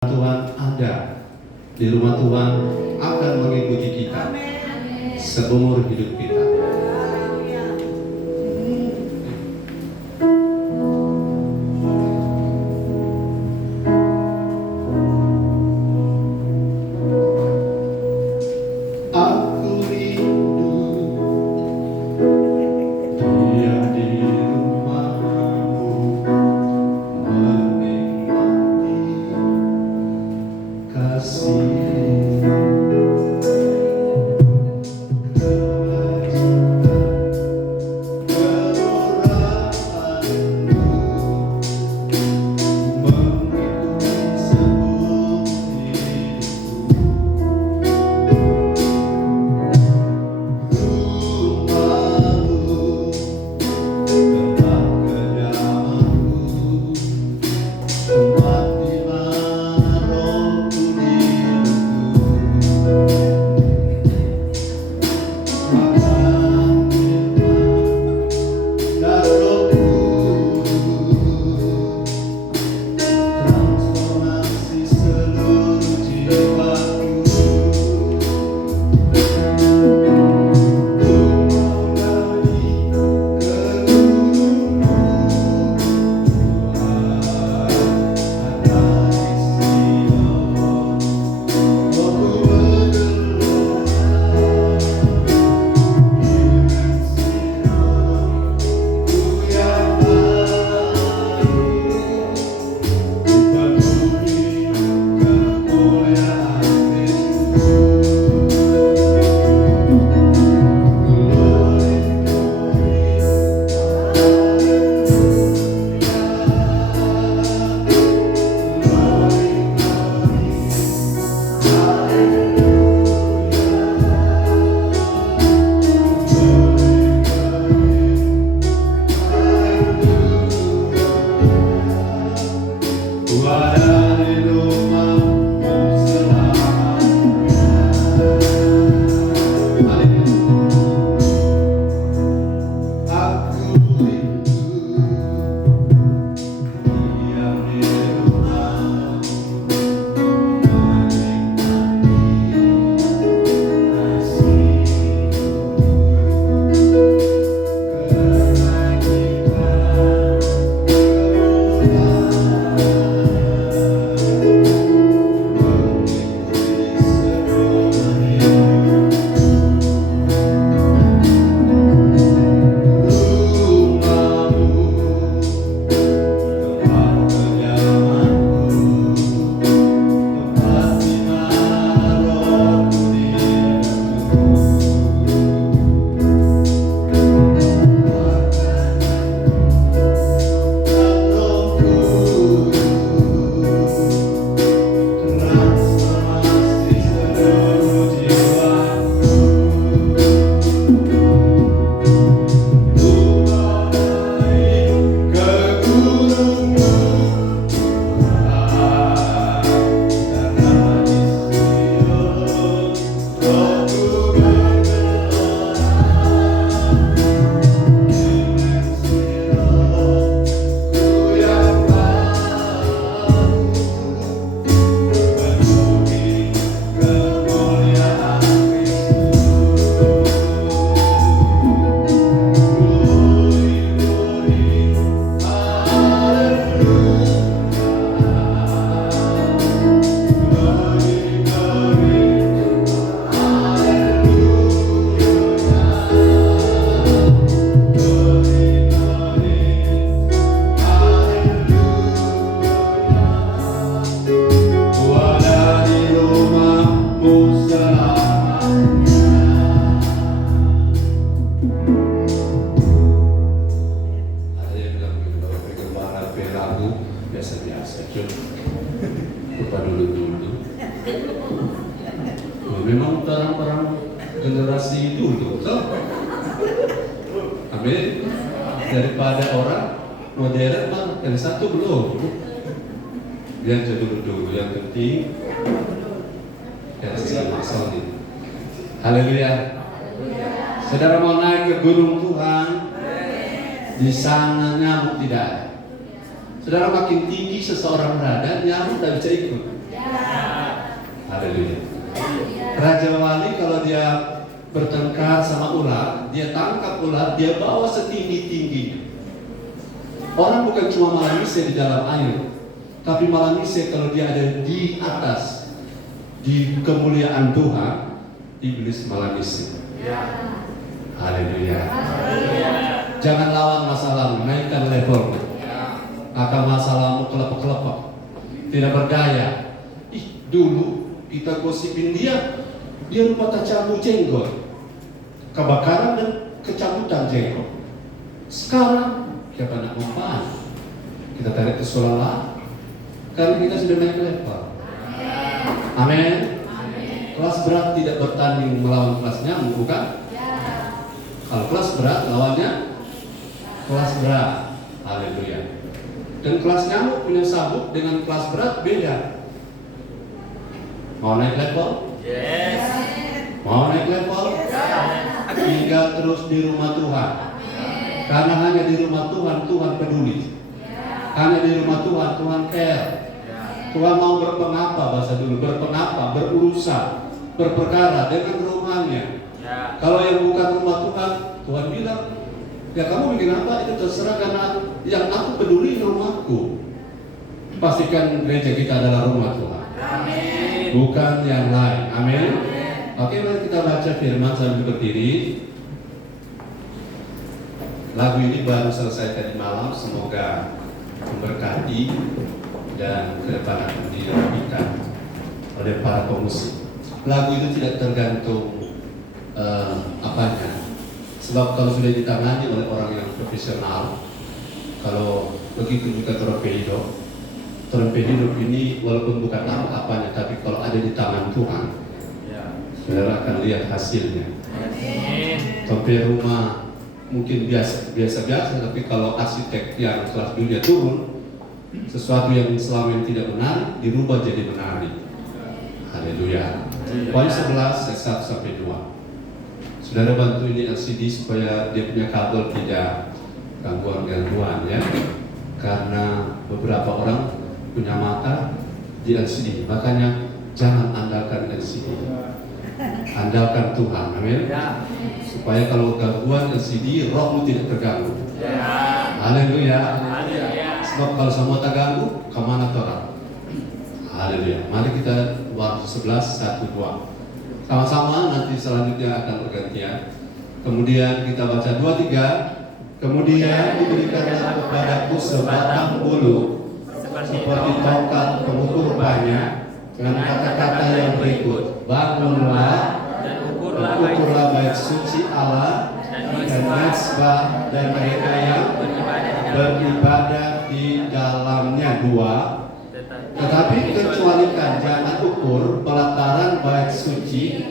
Tuhan ada di rumah Tuhan akan mengikuti kita seumur hidup kita. Aku rindu dia di rumahmu menikmati kasih. Memang orang-orang generasi dulu, amin. Daripada orang modern mah yang satu belum, yang dulu yang penting yang asal ini. Haleluya. Saudara mau naik ke gunung Tuhan, di sana nyamuk tidak ada. Saudara makin tinggi seseorang berada, nyamuk tidak bisa ikut. Haleluya. Raja wali kalau dia bertengkar sama ular, dia tangkap ular, dia bawa setinggi-tingginya. Orang bukan cuma malamisia di dalam air, tapi malamisia kalau dia ada di atas, di kemuliaan Tuhan, iblis malamisia. Haleluya. Jangan lawan masalahmu, naikkan levelnya. Akan masalahmu kelepek-kelepek, tidak berdaya. Dulu kita gosipin dia lupa kecabut jenggot, kebakaran dan kecabutan jenggot. Sekarang kita nak mempan, kita tarik ke sekolah, karena kita sudah naik level. Amin. Kelas berat tidak bertanding melawan kelas nyamuk, bukan? Kalau kelas berat lawannya kelas berat. Haleluya. Dan kelas nyamuk punya sabuk dengan kelas berat beda. Mau naik level? Yes. Mau naik level? Tinggal terus di rumah Tuhan. Karena hanya di rumah Tuhan, Tuhan peduli. Hanya di rumah Tuhan, Tuhan care. Tuhan mau berpengapa, bahasa dulu, berpengapa, berurusan, berperkara dengan rumahnya. Kalau yang bukan rumah Tuhan, Tuhan bilang, ya kamu bikin apa itu terserah, karena yang aku peduli rumahku. Pastikan gereja kita adalah rumah Tuhan. Amin. Bukan yang lain. Amin. Oke, mari kita baca firman sambil berdiri. Lagu ini baru selesai tadi malam, semoga memberkati dan ke depan akan dirapikan oleh para pemusik. Lagu itu tidak tergantung apanya, sebab kalau sudah ditangani oleh orang yang profesional, kalau begitu juga torpedo ini walaupun bukan apanya, tapi kalau ada di tangan Tuhan, saudara akan lihat hasilnya. Torpedo rumah mungkin biasa, tapi kalau arsitek yang kelas dunia turun, sesuatu yang selama ini tidak menarik dirubah jadi menarik. Haleluya. Poin 11 ayat 1 sampai 2. Saudara bantu ini LCD supaya dia punya kabel tidak gangguan ya. Karena beberapa orang punya mata di LCD, makanya jangan andalkan LCD. Andalkan Tuhan, amin. Supaya kalau gangguan LCD, rohmu tidak terganggu. Haleluya. Sebab kalau semua terganggu, kemana orang? Haleluya. Mari kita waktu 11, 1, 2. Sama-sama nanti selanjutnya akan bergantian. Kemudian kita baca 2, 3. Kemudian diberikanlah kepadaku sebatang bulu seperti tongkat pengukur banyak, dengan kata-kata yang berikut: bangunlah dan ukurlah bait suci Allah dan mezbah dan mereka yang beribadah di dalamnya. 2. Tetapi kecualikan, jangan ukur pelataran bait suci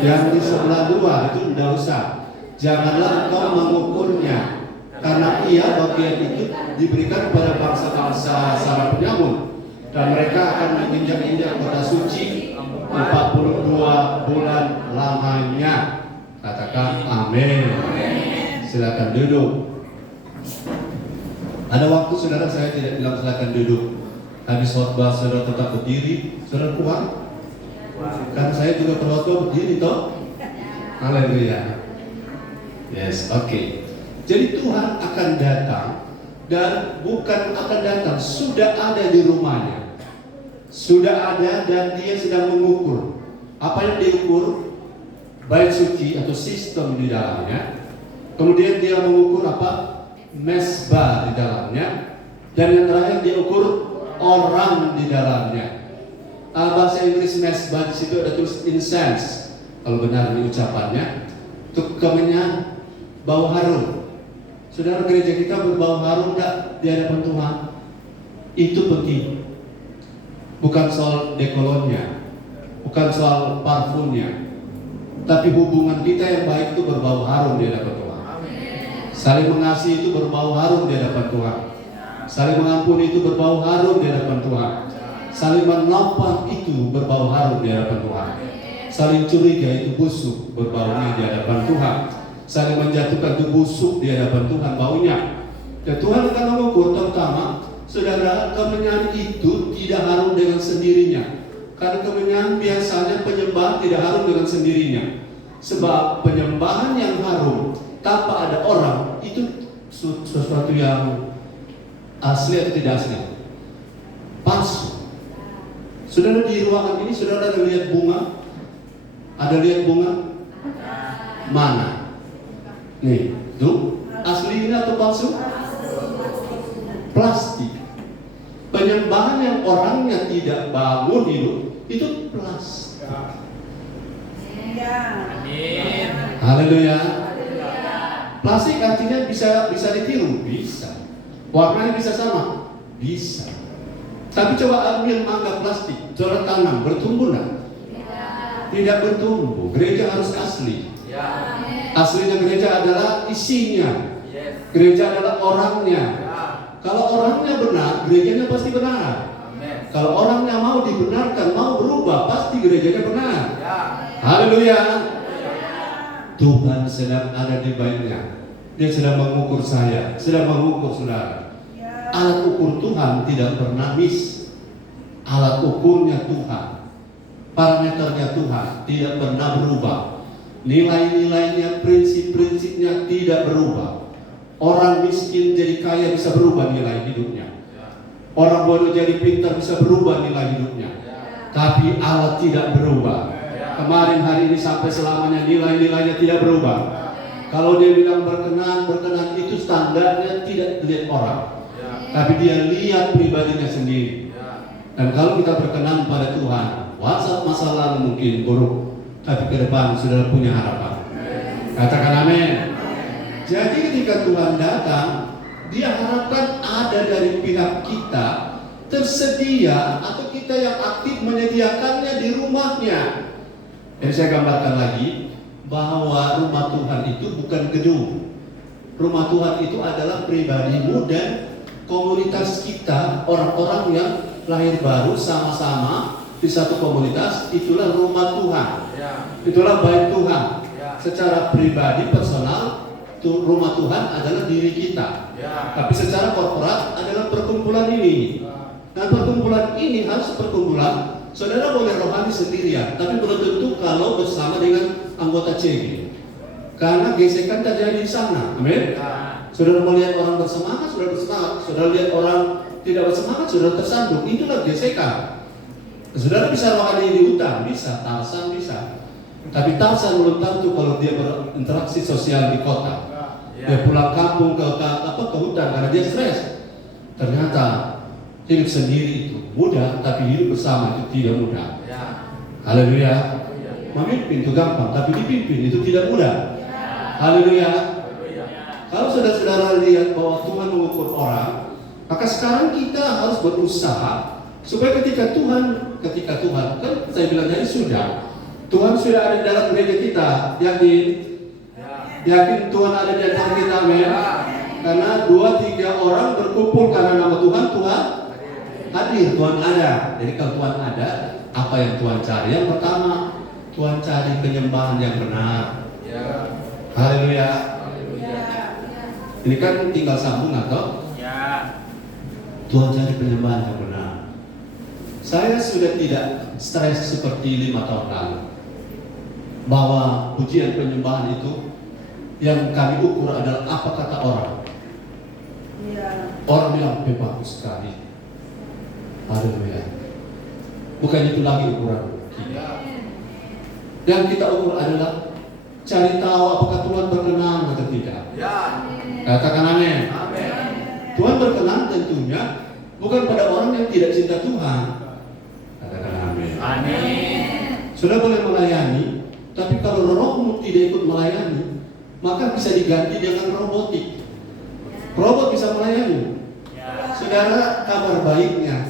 yang di sebelah 2, itu tidak usah. Janganlah engkau mengukurnya, karena ia bagian itu diberikan kepada bangsa-bangsa sarang penyamun, dan mereka akan menginjak-injak kota suci 42 bulan lamanya. Katakan amin. Silakan duduk. Ada waktu saudara saya tidak bilang silakan duduk. Habis khotbah saudara tetap berdiri, saudara kuat. Karena saya juga berkhotbah berdiri toh. Haleluya. Yes, oke. Jadi Tuhan akan datang, dan bukan akan datang, sudah ada di rumahnya. Sudah ada dan dia sedang mengukur. Apa yang diukur? Bait suci atau sistem di dalamnya. Kemudian dia mengukur apa? Mezbah di dalamnya. Dan yang terakhir dia ukur orang di dalamnya. Bahasa Inggris mezbah di situ ada tulis incense, kalau benar ini ucapannya. Untuk kemenyan bau harum. Saudara, gereja kita berbau harum enggak di hadapan Tuhan? Itu penting. Bukan soal dekolonnya, bukan soal parfumnya, tapi hubungan kita yang baik itu berbau harum di hadapan Tuhan. Saling mengasihi itu berbau harum di hadapan Tuhan. Saling mengampuni itu berbau harum di hadapan Tuhan. Saling menopang itu berbau harum di hadapan Tuhan. Saling curiga itu busuk berbaunya di hadapan Tuhan. Saling menjatuhkan itu busuk di hadapan Tuhan baunya. Dan Tuhan akan mengukur, terutama saudara, kemenyan itu tidak harum dengan sendirinya. Karena kemudian biasanya penyembahan tidak harum dengan sendirinya. Sebab penyembahan yang harum tanpa ada orang itu sesuatu yang asli atau tidak asli? Palsu. Saudara di ruangan ini, saudara ada lihat bunga? Ada lihat bunga? Mana? Nih, tuh asli ini atau palsu? Plastik. Penyembahan yang orangnya tidak bangun hidup itu plastik. Haleluya. Plastik artinya bisa ditiru, bisa. Warnanya bisa sama, bisa. Tapi coba ambil mangga plastik, coba tanam, bertumbuh nggak? Tidak bertumbuh. Gereja harus asli. Aslinya gereja adalah isinya. Gereja adalah orangnya. Kalau orangnya benar, gerejanya pasti benar. Kalau orangnya mau dibenarkan, mau berubah, pasti gerejanya benar. Haleluya. Tuhan sedang ada di baiknya. Dia sedang mengukur saya, sedang mengukur saudara. Alat ukur Tuhan tidak pernah miss. Alat ukurnya Tuhan, parameternya Tuhan tidak pernah berubah. Nilai-nilainya, prinsip-prinsipnya tidak berubah. Orang miskin jadi kaya bisa berubah nilai hidupnya. Orang bodoh jadi pintar bisa berubah nilai hidupnya. Tapi Allah tidak berubah. Kemarin, hari ini, sampai selamanya nilai-nilainya tidak berubah. Kalau dia bilang berkenan itu standarnya tidak dilihat orang, tapi dia lihat pribadinya sendiri. Dan kalau kita berkenan pada Tuhan, WhatsApp masa lalu mungkin buruk, tapi ke depan sudah punya harapan. Katakan amin. Jadi ketika Tuhan datang, Dia harapkan ada dari pihak kita tersedia, atau kita yang aktif menyediakannya di rumahnya. Dan saya gambarkan lagi bahwa rumah Tuhan itu bukan gedung. Rumah Tuhan itu adalah pribadimu dan komunitas kita, orang-orang yang lahir baru sama-sama di satu komunitas. Itulah rumah Tuhan. Itulah bait Tuhan. Secara pribadi, personal, rumah Tuhan adalah diri kita. Tapi secara korporat adalah perkumpulan ini. Nah, perkumpulan ini harus perkumpulan. Saudara boleh rohani sendirian, tapi belum tentu kalau bersama dengan anggota CG. Karena gesekan terjadi di sana. Amin. Saudara melihat orang bersemangat, saudara bersemangat. Saudara lihat orang tidak bersemangat, saudara tersandung. Itulah gesekan. Saudara bisa rohani di hutan, bisa. Tarsan bisa. Tapi Tarsan belum tentu kalau dia berinteraksi sosial di kota. Dia pulang kampung ke hutan karena dia stres. Ternyata hidup sendiri itu mudah, tapi hidup bersama itu tidak mudah. Haleluya. Memimpin itu gampang, tapi dipimpin itu tidak mudah. Haleluya. Kalau saudara-saudara lihat bahwa Tuhan mengukur orang, maka sekarang kita harus berusaha supaya ketika Tuhan kan saya bilang tadi Tuhan sudah ada dalam gereja kita. Yakin Tuhan ada di antara kita, amin. Karena 2-3 orang berkumpul karena nama Tuhan hadir, Tuhan ada. Jadi kalau Tuhan ada, apa yang Tuhan cari? Yang pertama, Tuhan cari penyembahan yang benar. Haleluya. Ini kan tinggal sambung atau? Tuhan cari penyembahan yang benar. Saya sudah tidak stres seperti 5 tahun lalu, bahwa pujian penyembahan itu yang kami ukur adalah apa kata orang. Orang bilang bagus sekali. Haleluya. Bukan itu lagi ukuran kita. Yang kita ukur adalah cari tahu apakah Tuhan berkenan atau tidak. Katakan amin. Tuhan berkenan tentunya bukan pada orang yang tidak cinta Tuhan. Katakan amin. Sudah boleh melayani, tapi kalau rohmu tidak ikut melayani, maka bisa diganti dengan robotik. Robot bisa melayani. Saudara, kabar baiknya.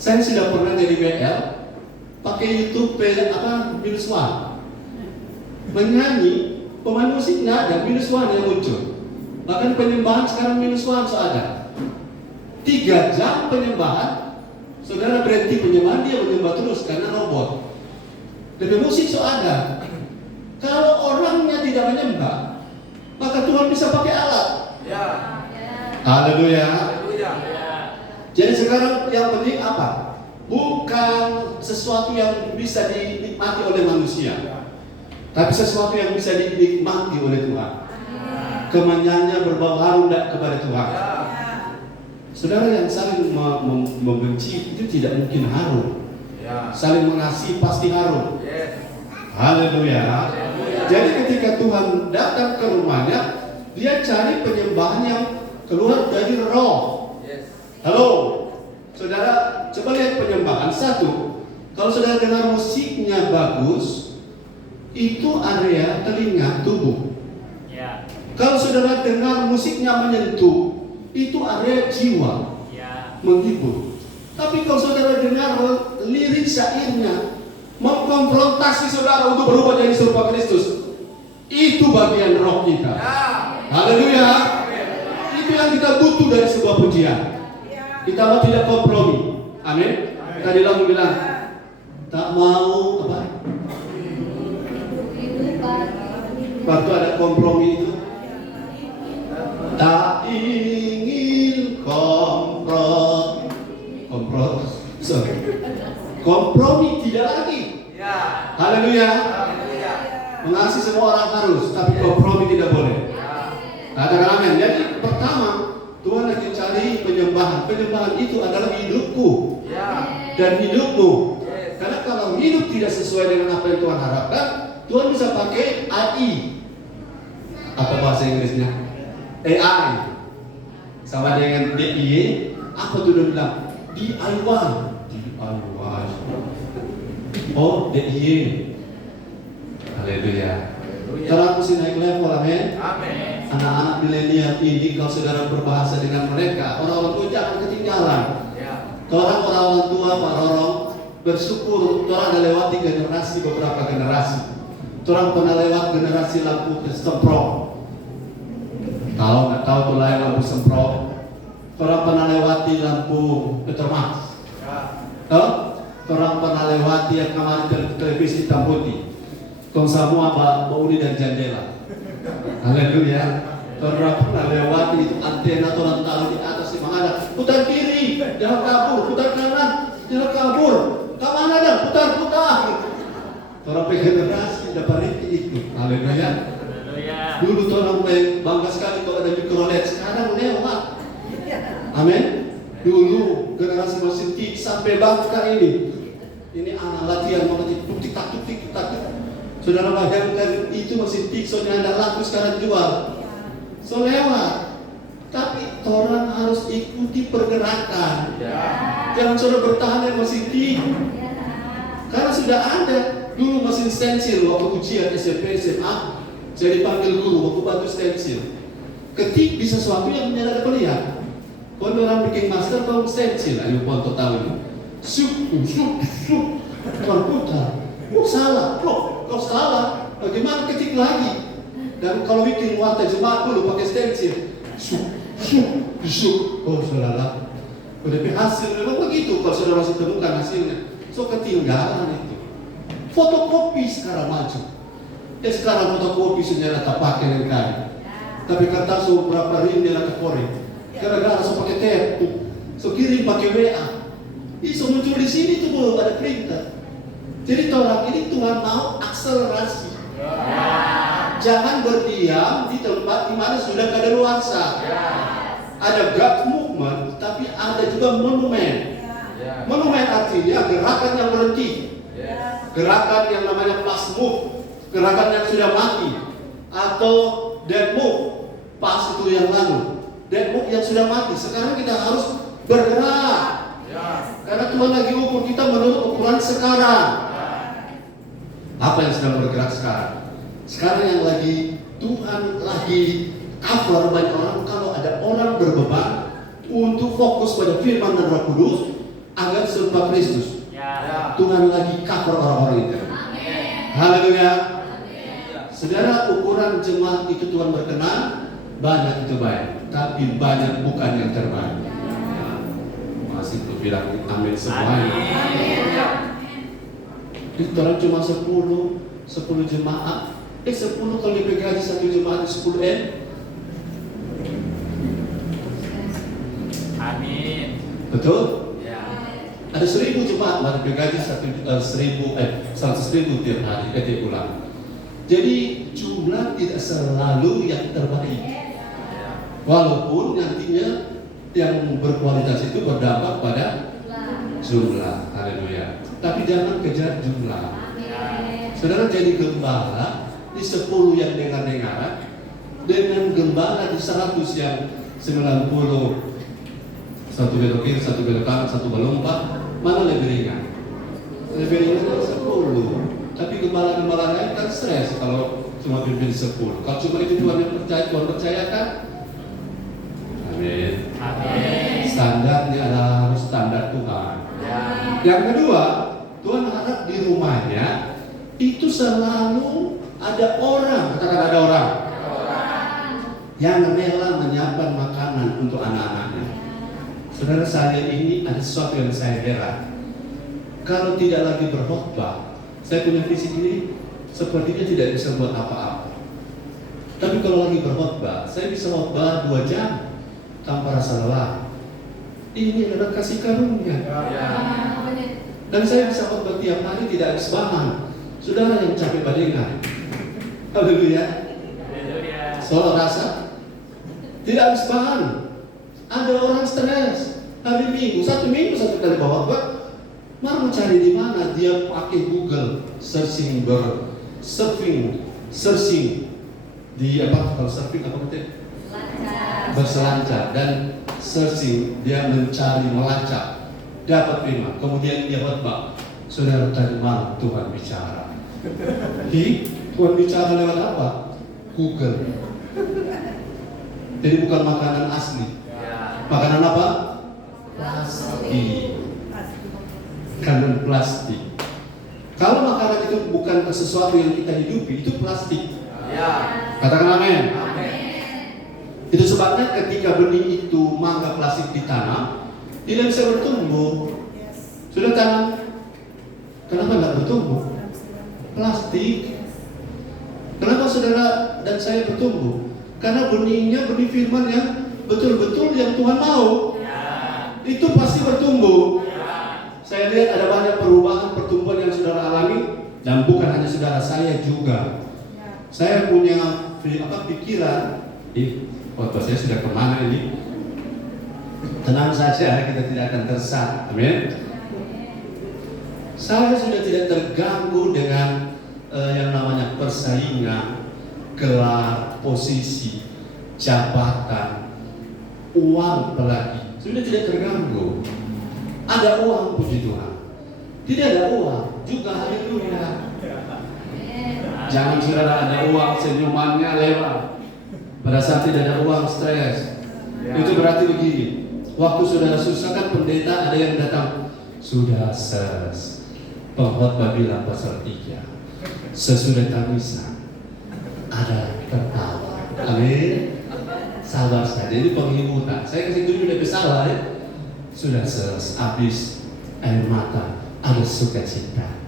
Saya sudah pernah jadi BL, pakai YouTube -1, menyanyi, pemain musik nggak ada, -1 yang muncul. Bahkan penyembahan sekarang -1 ada. 3 jam penyembahan, saudara berhenti penyembahan, dia menyembah terus karena robot. Dari musik ada. Kalau orangnya tidak menyembah, maka Tuhan bisa pakai alat. Haleluya. Jadi sekarang yang penting apa? bukan sesuatu yang bisa dinikmati oleh manusia, tapi sesuatu yang bisa dinikmati oleh Tuhan. Kemenyannya berbau harum kepada Tuhan. Saudara, yang saling membenci itu tidak mungkin harum. Saling mengasihi pasti harum. Haleluya. Jadi ketika Tuhan datang ke rumahnya, dia cari penyembahan yang keluar dari roh. Halo, saudara, coba lihat penyembahan. Satu, kalau saudara dengar musiknya bagus, itu area telinga tubuh. Kalau saudara dengar musiknya menyentuh, itu area jiwa, menghibur. Tapi kalau saudara dengar lirik syairnya mengkonfrontasi saudara untuk berubah jadi serupa Kristus, itu bagian roh kita. Haleluya. Itu yang kita butuh dari sebuah pujian. Kita mau tidak kompromi. Amin. Tadi lagu bilang tak mau apa? Waktu ada kompromi itu, tak ingin kompromi tidak lagi. Haleluya. Mengasihi semua orang harus, tapi kompromi tidak boleh. Katakan amin. Jadi pertama, Tuhan lagi cari penyembahan. Penyembahan itu adalah hidupku dan hidupmu. Karena kalau hidup tidak sesuai dengan apa yang Tuhan harapkan, Tuhan bisa pakai AI. Apa bahasa Inggrisnya? AI. Sama dengan DIY. Apa tuh dia bilang? DIY. Oh, DIY. Haleluya. Terang mesti naik level, amin. Anak-anak milenial ini, kalau saudara berbahasa dengan mereka, orang-orang tua jangan ketinggalan. Orang-orang tua, Pak Rorong, bersyukur orang ada lewati generasi, beberapa generasi. Orang pernah lewat generasi lampu semprot. Tahu nggak tahu tuh lain lampu semprot? Orang pernah lewati lampu Petromax. Tahu? Orang pernah lewati yang kemarin televisi hitam putih. Kau semua Mbak dan jendela. Haleluya. Orang pernah lewati itu antena orang tahu di atas di mana? Putar kiri, jangan kabur. Putar kanan, jangan kabur. Kemana dah? Putar. Orang generasi dapat itu. Haleluya. Dulu orang bangga sekali kalau ada mikrolet. Sekarang lewat. Amin. Dulu generasi mesin tik sampai bangka ini. Ini anak latihan mengetik tuktik tak. Saudara bayangkan itu mesin tik, soalnya ada laku sekarang jual. So lewat. Tapi orang harus ikuti pergerakan. Jangan saudara bertahan dengan mesin tik. Karena sudah ada dulu mesin stensil waktu ujian SMP SMA. Saya dipanggil guru waktu bantu stensil. Ketik di sesuatu yang tidak ada pilihan. Kalau orang bikin master tahu stensil, ayo ponto tahu ini. Sup, putar. Salah, kok salah? Bagaimana ketik lagi? Dan kalau bikin luar terjemah dulu pakai stensil. Oh saudara, udah hasil memang begitu. Kalau saudara masih temukan hasilnya, so ketinggalan itu. Fotokopi sekarang maju. Sekarang fotokopi sebenarnya tak pakai dengan kali. Tapi kertas so berapa ring dia nak korek. Gara-gara so pakai tape, so kirim pakai WA. So muncul di sini tuh belum ada printer. Jadi orang ini Tuhan mau akselerasi. Jangan berdiam di tempat di mana sudah kadaluarsa. Ada God movement, tapi ada juga monumen. Monumen artinya gerakan yang berhenti. Gerakan yang namanya past move, gerakan yang sudah mati. Atau dead move, past itu yang lalu. Dead move yang sudah mati. Sekarang kita harus bergerak. Karena Tuhan lagi ukur kita menurut ukuran sekarang. Apa yang sedang bergerak sekarang? Sekarang yang lagi Tuhan lagi cover banyak orang. Kalau ada orang berbeban untuk fokus pada firman dan Roh Kudus agar serupa Kristus, Tuhan lagi cover orang-orang itu. Haleluya. Saudara, ukuran jemaat itu Tuhan berkenan, banyak itu baik, tapi banyak bukan yang terbaik. Masih tuh bilang amin semuanya. Itu orang cuma 10 jemaat. 10 kalau dipegang di satu jemaat 10 M. Amin. Betul? Ya. Ada 1000 jemaat. cuma gaji 100.000 tiap hari tiap bulan. Jadi jumlah tidak selalu yang terbaik. Walaupun nantinya yang berkualitas itu berdampak pada jumlah. Haleluya. Tapi jangan kejar jumlah. Saudara jadi gembala di 10 yang dengar-dengaran dengan gembala di 100 yang 90, satu belok kiri, satu belok kanan, satu melompat, mana lebih ringan? Lebih ringan dari 10. Tapi gembala-gembala lain kan stres kalau cuma pimpin 10. Kalau cuma itu Tuhan yang percaya, Tuhan percayakan. Amin. Amin. Standarnya adalah harus standar Tuhan. Ya. Yang kedua, Tuhan harap di rumahnya itu selalu ada orang, katakan ada orang yang rela menyiapkan makanan untuk anak-anaknya. Saudara, saya ini ada sesuatu yang saya heran. Kalau tidak lagi berkhotbah, saya punya fisik ini sepertinya tidak bisa buat apa-apa. Tapi kalau lagi berkhotbah, saya bisa khotbah 2 jam tanpa rasa lelah. Ini adalah kasih karunia. Dan saya bisa khotbah tiap hari tidak habis bahan. Saudara yang capek badengan, haleluya. Soal rasa tidak habis bahan. Ada orang stres hari Minggu, 1 minggu 1 kali bawa khotbah. Mau cari di mana? Dia pakai Google searching di apa? Kalau surfing apa katanya? Berselancar dan searching, dia mencari, melacak, dapat firman. Kemudian dia khotbah. Saudara, tadi malam Tuhan bicara. Tuhan bicara lewat apa? Google. Jadi bukan makanan asli. Makanan apa? Plastik. Makanan plastik. Kalau makanan itu bukan sesuatu yang kita hidupi, itu plastik. Katakan amin. Itu sebabnya ketika benih itu mangga plastik ditanam, tidak bisa bertumbuh. Sudah tanam, kenapa tidak bertumbuh? Plastik. Kenapa saudara dan saya bertumbuh? Karena benihnya benih firman yang betul-betul yang Tuhan mau. Itu pasti bertumbuh. Saya lihat ada banyak perubahan pertumbuhan yang saudara alami, dan bukan hanya saudara, saya juga. Saya punya pikiran, foto saya sudah kemana ini? Tenang saja, kita tidak akan tersesat. Amin. Saya sudah tidak terganggu dengan yang namanya persaingan, gelar, posisi, jabatan, uang apalagi. Sudah tidak terganggu. Ada uang, puji Tuhan. Tidak ada uang, juga haleluya. Jangan saudara ada uang, senyumannya lewat. Pada saat tidak ada uang, stres. Itu berarti begini. Waktu saudara susah kan pendeta ada yang datang. Sudah pengkhotbah bilang pasal 3. Sesudah tangisan ada tertawa. Amin. Sabar saja. Ini penghiburan. Saya kasih tunjuk lebih salah ya. Sudah habis air mata, ada sukacita.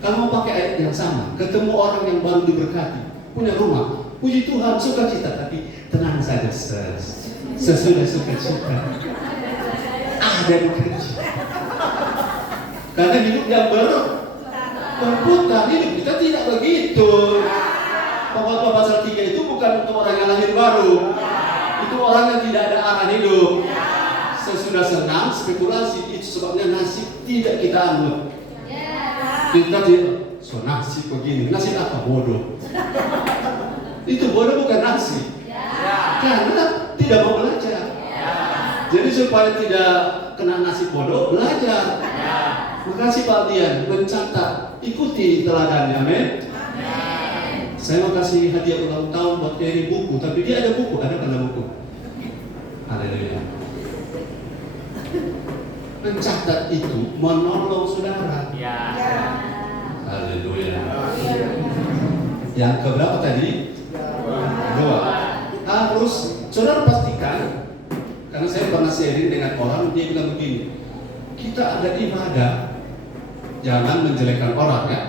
Kalau mau pakai ayat yang sama, ketemu orang yang baru diberkati, punya rumah, puji Tuhan, sukacita, tapi tenang saja, sesudah sukacita ada sukacita. Karena hidup yang berputar, hidup kita tidak begitu. Pengkhotbah pasal 3 itu bukan untuk orang yang lahir baru, itu orang yang tidak ada arah hidup. Sesudah senang, spekulasi, itu sebabnya nasib tidak kita anut. Kita tidak, nasib begini, nasib apa? Bodoh. Itu bodoh bukan nasib. Karena tidak mau belajar. Jadi supaya tidak kena nasib bodoh, belajar. Makasih Pak Dian, mencatat, ikuti teladannya, amin. Saya mau kasih hadiah ulang tahun buat Eri buku, tapi dia ada buku, ada buku. Haleluya. Mencatat itu menolong saudara. Haleluya. Yang keberapa tadi? 2. Harus saudara pastikan, karena saya pernah sharing dengan orang, dia bilang begini, kita ada ibadah, jangan menjelekkan orang ya,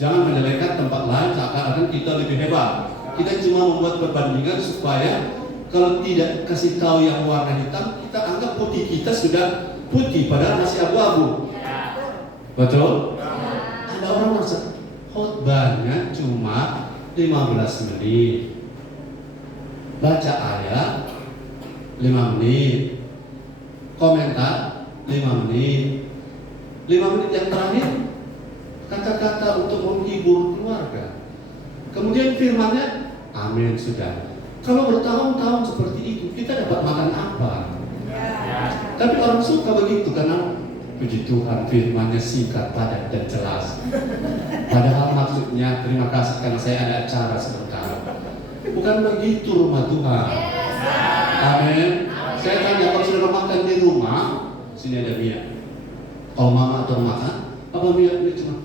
jangan menjelekkan tempat lain seakan-akan kita lebih hebat. Kita cuma membuat perbandingan supaya kalau tidak kasih tahu yang warna hitam, kita anggap putih kita sudah putih, padahal masih abu-abu. Betul? Ada orang merasa khotbahnya cuma 15 menit, baca ayat 5 menit, komentar 5 menit, 5 menit yang terakhir kata-kata untuk menghibur keluarga. Kemudian firmannya, amin sudah. Kalau bertahun-tahun seperti itu, kita dapat makan apa? Tapi orang suka begitu karena puji Tuhan firmannya singkat, padat dan jelas. Padahal maksudnya terima kasih karena saya ada acara sebentar. Bukan begitu rumah Tuhan. Amin. Saya tanya, kalau sudah makan di rumah, sini ada Mia. Kalau mama atau makan, apa Mia cuma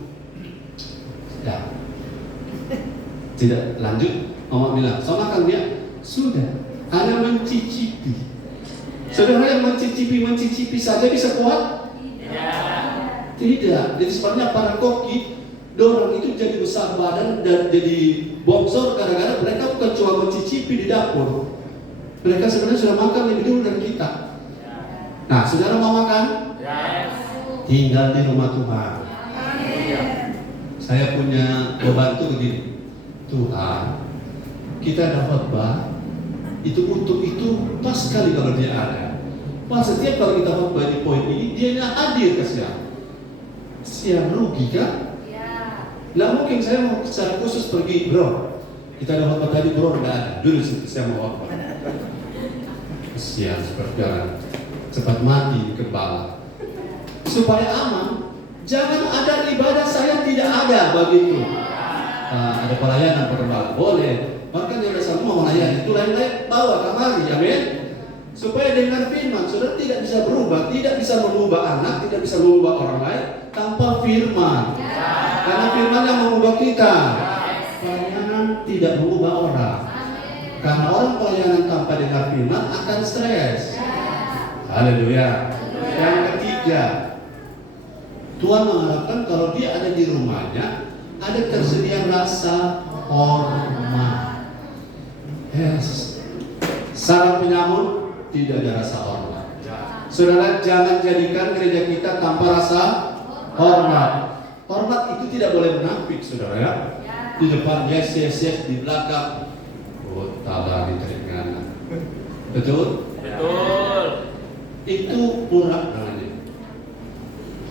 sudah. Tidak lanjut, mama bilang, so makan Mia? Sudah. Hanya mencicipi. Saudara yang mencicipi saja bisa kuat? Tidak. Jadi sebenarnya para koki, dorang itu jadi besar badan dan jadi bongsor gara-gara mereka bukan cuma mencicipi di dapur. Mereka sebenarnya sudah makan lebih dulu dari kita. Nah, saudara mau makan? Tinggal di rumah Tuhan. Saya punya beban tuh begini. Tuhan, kita ada khotbah, itu untuk itu pas sekali kalau dia ada. Pas setiap kali kita khotbah di poin ini, dia hadir ke siang. Siang rugi kan? Nggak mungkin saya mau secara khusus pergi, bro. Kita ada khotbah tadi, bro, nggak ada. Dulu saya mau khotbah. Kesian seperti orang cepat mati kepala. Supaya aman, jangan ada ibadah saya tidak ada begitu. Ada pelayanan perkembang boleh, bahkan yang semua melayani itu lain-lain bawa kamari, amin. Supaya dengan firman, saudara tidak bisa berubah, tidak bisa mengubah anak, tidak bisa mengubah orang lain tanpa firman. Karena firman yang mengubah kita. Pelayanan tidak mengubah orang. Karena orang pelayanan tanpa dengar firman akan stres. Haleluya. Yang ketiga, Tuhan mengharapkan kalau dia ada di rumahnya, ada tersedia rasa hormat. Yes. Sarang penyamun tidak ada rasa hormat. Saudara, jangan jadikan gereja kita tanpa rasa hormat. Hormat itu tidak boleh menafik, saudara ya. Di depan yes, di belakang tabah di telinga. Betul? Betul. Itu pura namanya.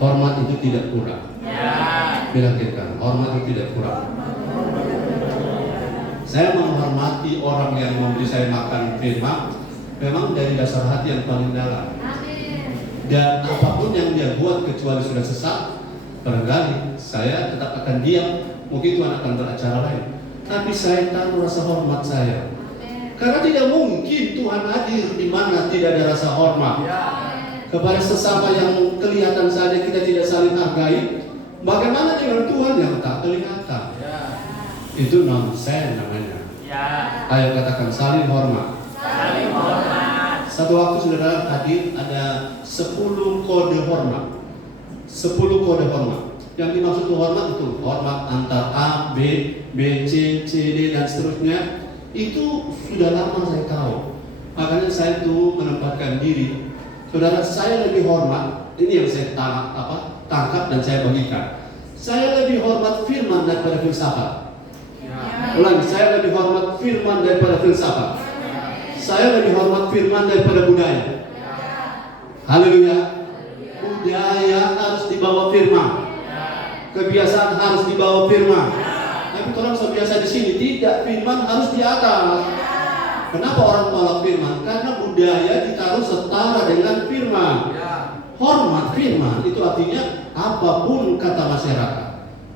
Hormat itu tidak pura. Bilang kita, hormat itu tidak pura. Saya menghormati orang yang memberi saya makan firman, memang dari dasar hati yang paling dalam. Dan apapun yang dia buat kecuali sudah sesat, barangkali saya tetap akan diam. Mungkin Tuhan akan beracara lain. Tapi saya tahu rasa hormat saya. Karena tidak mungkin Tuhan hadir di mana tidak ada rasa hormat. Kepada sesama yang kelihatan saja kita tidak saling hargai. Bagaimana dengan Tuhan yang tak kelihatan? Itu nonsen namanya. Ayo katakan saling hormat. Saling hormat. Satu waktu saudara hadir ada 10 kode hormat. 10 kode hormat. Yang dimaksud hormat itu hormat antar A, B, C, D dan seterusnya. Itu sudah lama saya tahu. Makanya saya tuh menempatkan diri. Saudara, saya lebih hormat. Ini yang saya tangkap dan saya bagikan. Saya lebih hormat firman daripada filsafat. Ulangi, saya lebih hormat firman daripada filsafat. Saya lebih hormat firman daripada budaya. Haleluya. Budaya harus dibawa firman. Kebiasaan harus dibawa firman. Tapi orang biasa di sini tidak, firman harus di atas. Kenapa orang tolak firman? Karena budaya ditaruh setara dengan firman. Hormat firman itu artinya apapun kata masyarakat,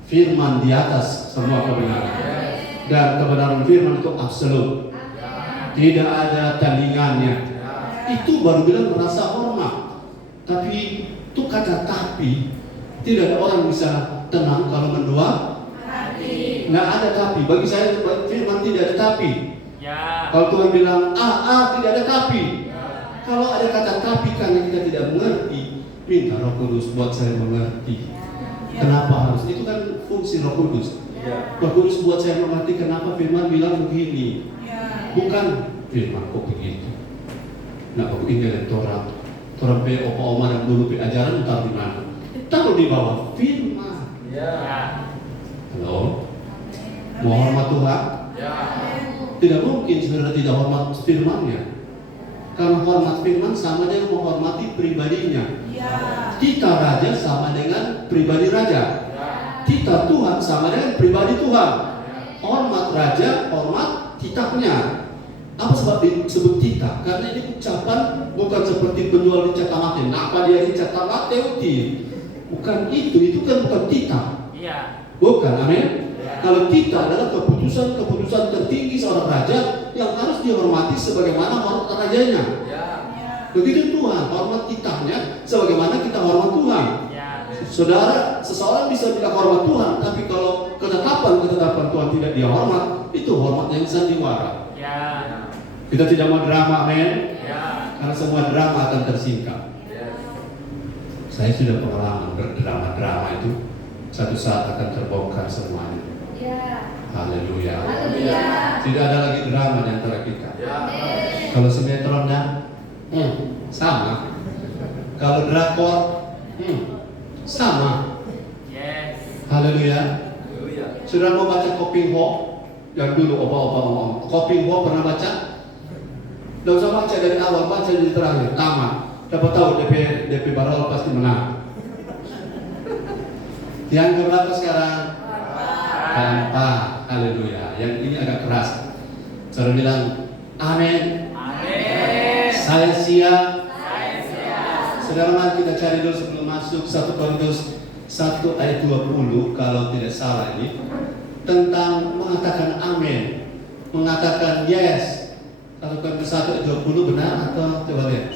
firman di atas semua kebenaran. Dan kebenaran firman itu absolut. Tidak ada tandingannya. Itu baru bilang merasa hormat. Tapi itu kata tapi, tidak ada orang bisa tenang kalau mendua. Nggak ada tapi. Bagi saya firman tidak ada tapi. Kalau Tuhan bilang tidak ada tapi. Kalau ada kata tapi karena kita tidak mengerti, minta Roh Kudus buat saya mengerti. Kenapa harus? Itu kan fungsi Roh Kudus. Roh Kudus buat saya mengerti kenapa firman bilang begini. Bukan firman kok begitu. Nah, kok ini ada Torah pe opa oma dan dulu pe ajaran entar di mana. taruh di bawah firman. Ya. Halo? Mau hormat Tuhan? Ya. Tidak mungkin saudara tidak hormat firman-Nya. Karena hormat firman sama dengan menghormati pribadinya. Kita raja sama dengan pribadi raja. Kita Tuhan sama dengan pribadi Tuhan. Hormat raja, hormat titahnya. Apa sebab disebut titah? Karena ini ucapan bukan seperti penjual di catamate. Napa dia di catamate uti? Bukan itu kan bukan titah. Iya. Bukan, amin. Kalau titah adalah keputusan tertinggi seorang raja yang harus dihormati sebagaimana hormat rajanya. Ya. Begitu Tuhan, hormat titahnya sebagaimana kita hormat Tuhan. Ya. Saudara, seseorang bisa bilang hormat Tuhan, tapi kalau ketetapan Tuhan tidak dia hormat, itu hormat yang sandiwara. Ya. Kita tidak mau drama, amin. Ya. Karena semua drama akan tersingkap. Saya sudah pengalaman berdrama-drama itu, satu saat akan terbongkar semuanya. Haleluya. Tidak ada lagi drama di antara kita. Kalau sinetron sama. Kalau drakor sama. Yes. Haleluya. Sudah mau baca Koping Ho? Yang dulu opa-opa Koping Ho pernah baca? Tidak usah baca dari awal, baca dari terakhir, tamat. Dapat tahu DP Barol pasti menang. Yang keberapa sekarang? Keempat. Haleluya. Yang ini agak keras. Saudara bilang amin. Amin. Saya siap. Saya siap. Saudara, mari kita cari dulu sebelum masuk 1 Korintus 1 ayat 20 kalau tidak salah ini, tentang mengatakan amin, mengatakan yes. 1 Korintus 1 ayat 20 benar atau coba lihat.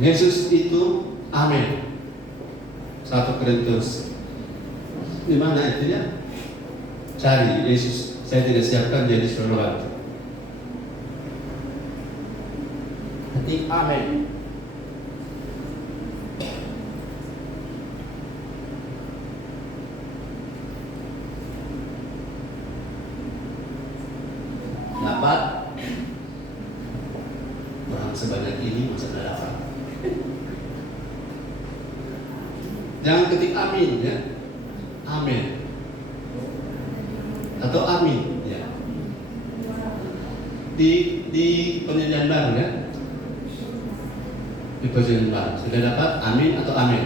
Yesus itu amin. 1 Korintus di mana itu ya? Cari Yesus. Saya tidak siapkan jadi saudara. Ketik amin. Dapat? Orang sebanyak ini masa tidak dapat. Jangan ketik amin ya. Amin. Atau amin ya. Di perjanjian baru ya. Di perjanjian baru sudah dapat amin atau amin?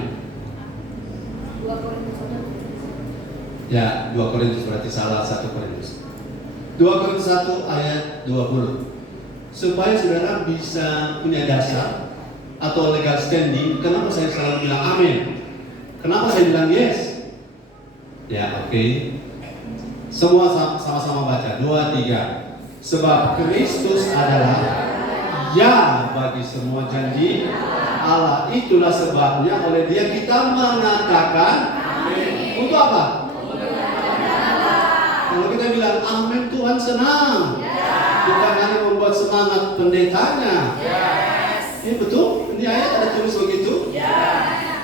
2 Korintus 1. Ya, 2 Korintus berarti salah 1 Korintus. 2 Korintus 1 ayat 20. Supaya saudara bisa punya dasar atau legal standing, kenapa saya selalu bilang amin? Kenapa saya bilang yes? Ya, oke. Semua sama-sama baca. 2, 3. Sebab Kristus adalah ya bagi semua janji Allah. Itulah sebabnya oleh Dia kita mengatakan amin. Untuk apa? Kalau kita bilang amin, Tuhan senang. Bukan hanya membuat semangat pendetanya. Ini betul? Ini ayat ada tulis begitu?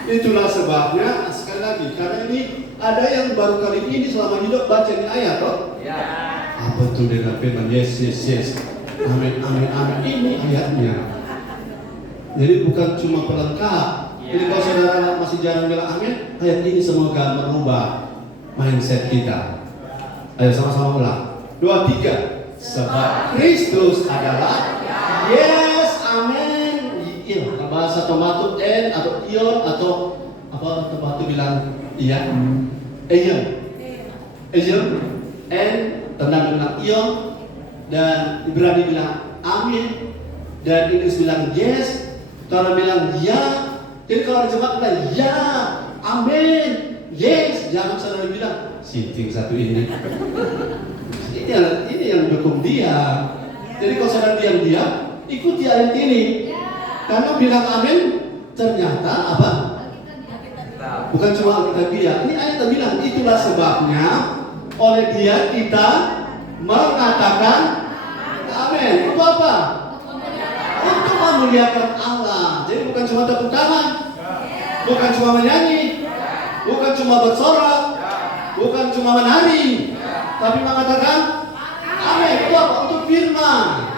Itulah sebabnya, sekali lagi, karena ini ada yang baru kali ini selama hidup baca ini ayat, toh? Apa tuh dengan firman yes, yes, yes, amin, amin, amin. Ini ayatnya. Jadi bukan cuma pelengkap. Jadi kalau saudara masih jarang bilang amin, ayat ini semoga merubah mindset kita. Ayo sama-sama ulang. 2, 3. Sebab Kristus adalah yes, amin. Iya, bahasa tomato n atau ion atau apa tomato bilang iya. Ion n tendang bilang ion dan Ibrani bilang amin dan Inggris bilang yes, orang bilang ya. Jadi kalau jemaat bilang ya, amin, yes, jangan saudara bilang sinting satu ini. Ini yang dukung dia. Jadi kalau saudara diam-diam, ikuti ayat ini. Karena bilang amin, ternyata apa? Bukan cuma kita dia. Ini ayat bilang itulah sebabnya oleh Dia kita mengatakan amin. Untuk apa? Untuk memuliakan Allah. Jadi bukan cuma tepuk tangan, bukan cuma menyanyi, bukan cuma bersorak, bukan cuma menari, tapi mengatakan amin. Itu apa? Untuk firman,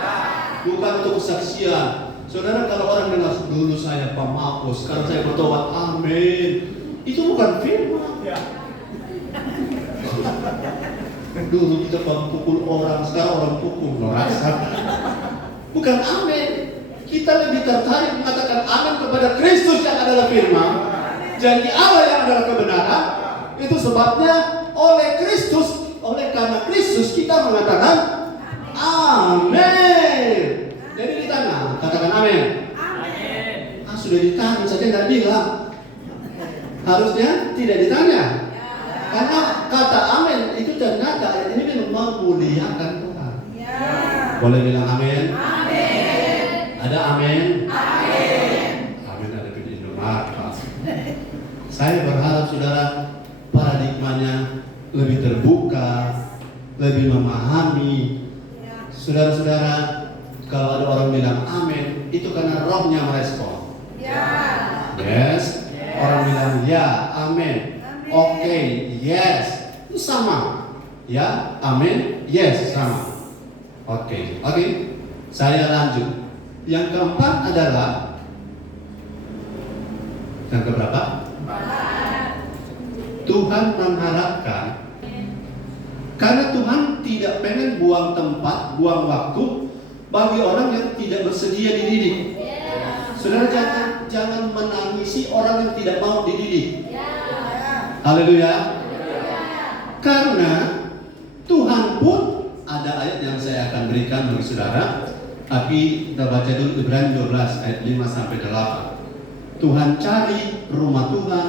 bukan untuk kesaksian. Saudara, kalau orang dengar dulu saya Pak Markus, sekarang saya bertobat, amin. Itu bukan firman. Dulu kita pukul orang, sekarang orang pukul merasa. Bukan amin. Kita lebih tertarik mengatakan amin kepada Kristus yang adalah firman, janji Allah yang adalah kebenaran. Itu sebabnya oleh karena Kristus kita mengatakan amin. Jadi ditanya, katakan amin. Amin. Sudah ditanya saja nggak bilang. Harusnya tidak ditanya. Karena kata amin itu ternyata ayat ini memuliakan Tuhan. Boleh bilang amin? Ada amin? Amin ada di Indomaret. Saya berharap saudara paradigmanya lebih terbuka, lebih memahami. Saudara-saudara, kalau ada orang bilang amin, itu karena rohnya merespon. Yes. Orang bilang ya, amin. Oke, yes. Itu sama. Ya, amin. Yes, sama. Oke. Saya lanjut. Yang keempat adalah yang keberapa? Tuhan mengharapkan, karena Tuhan tidak pengen buang tempat, buang waktu bagi orang yang tidak bersedia dididik. Saudara jangan menangisi orang yang tidak mau dididik. Haleluya. Karena Tuhan pun ada ayat yang saya akan berikan bagi saudara. Tapi kita baca dulu Ibrani 12 ayat 5 sampai 8. Tuhan cari rumah Tuhan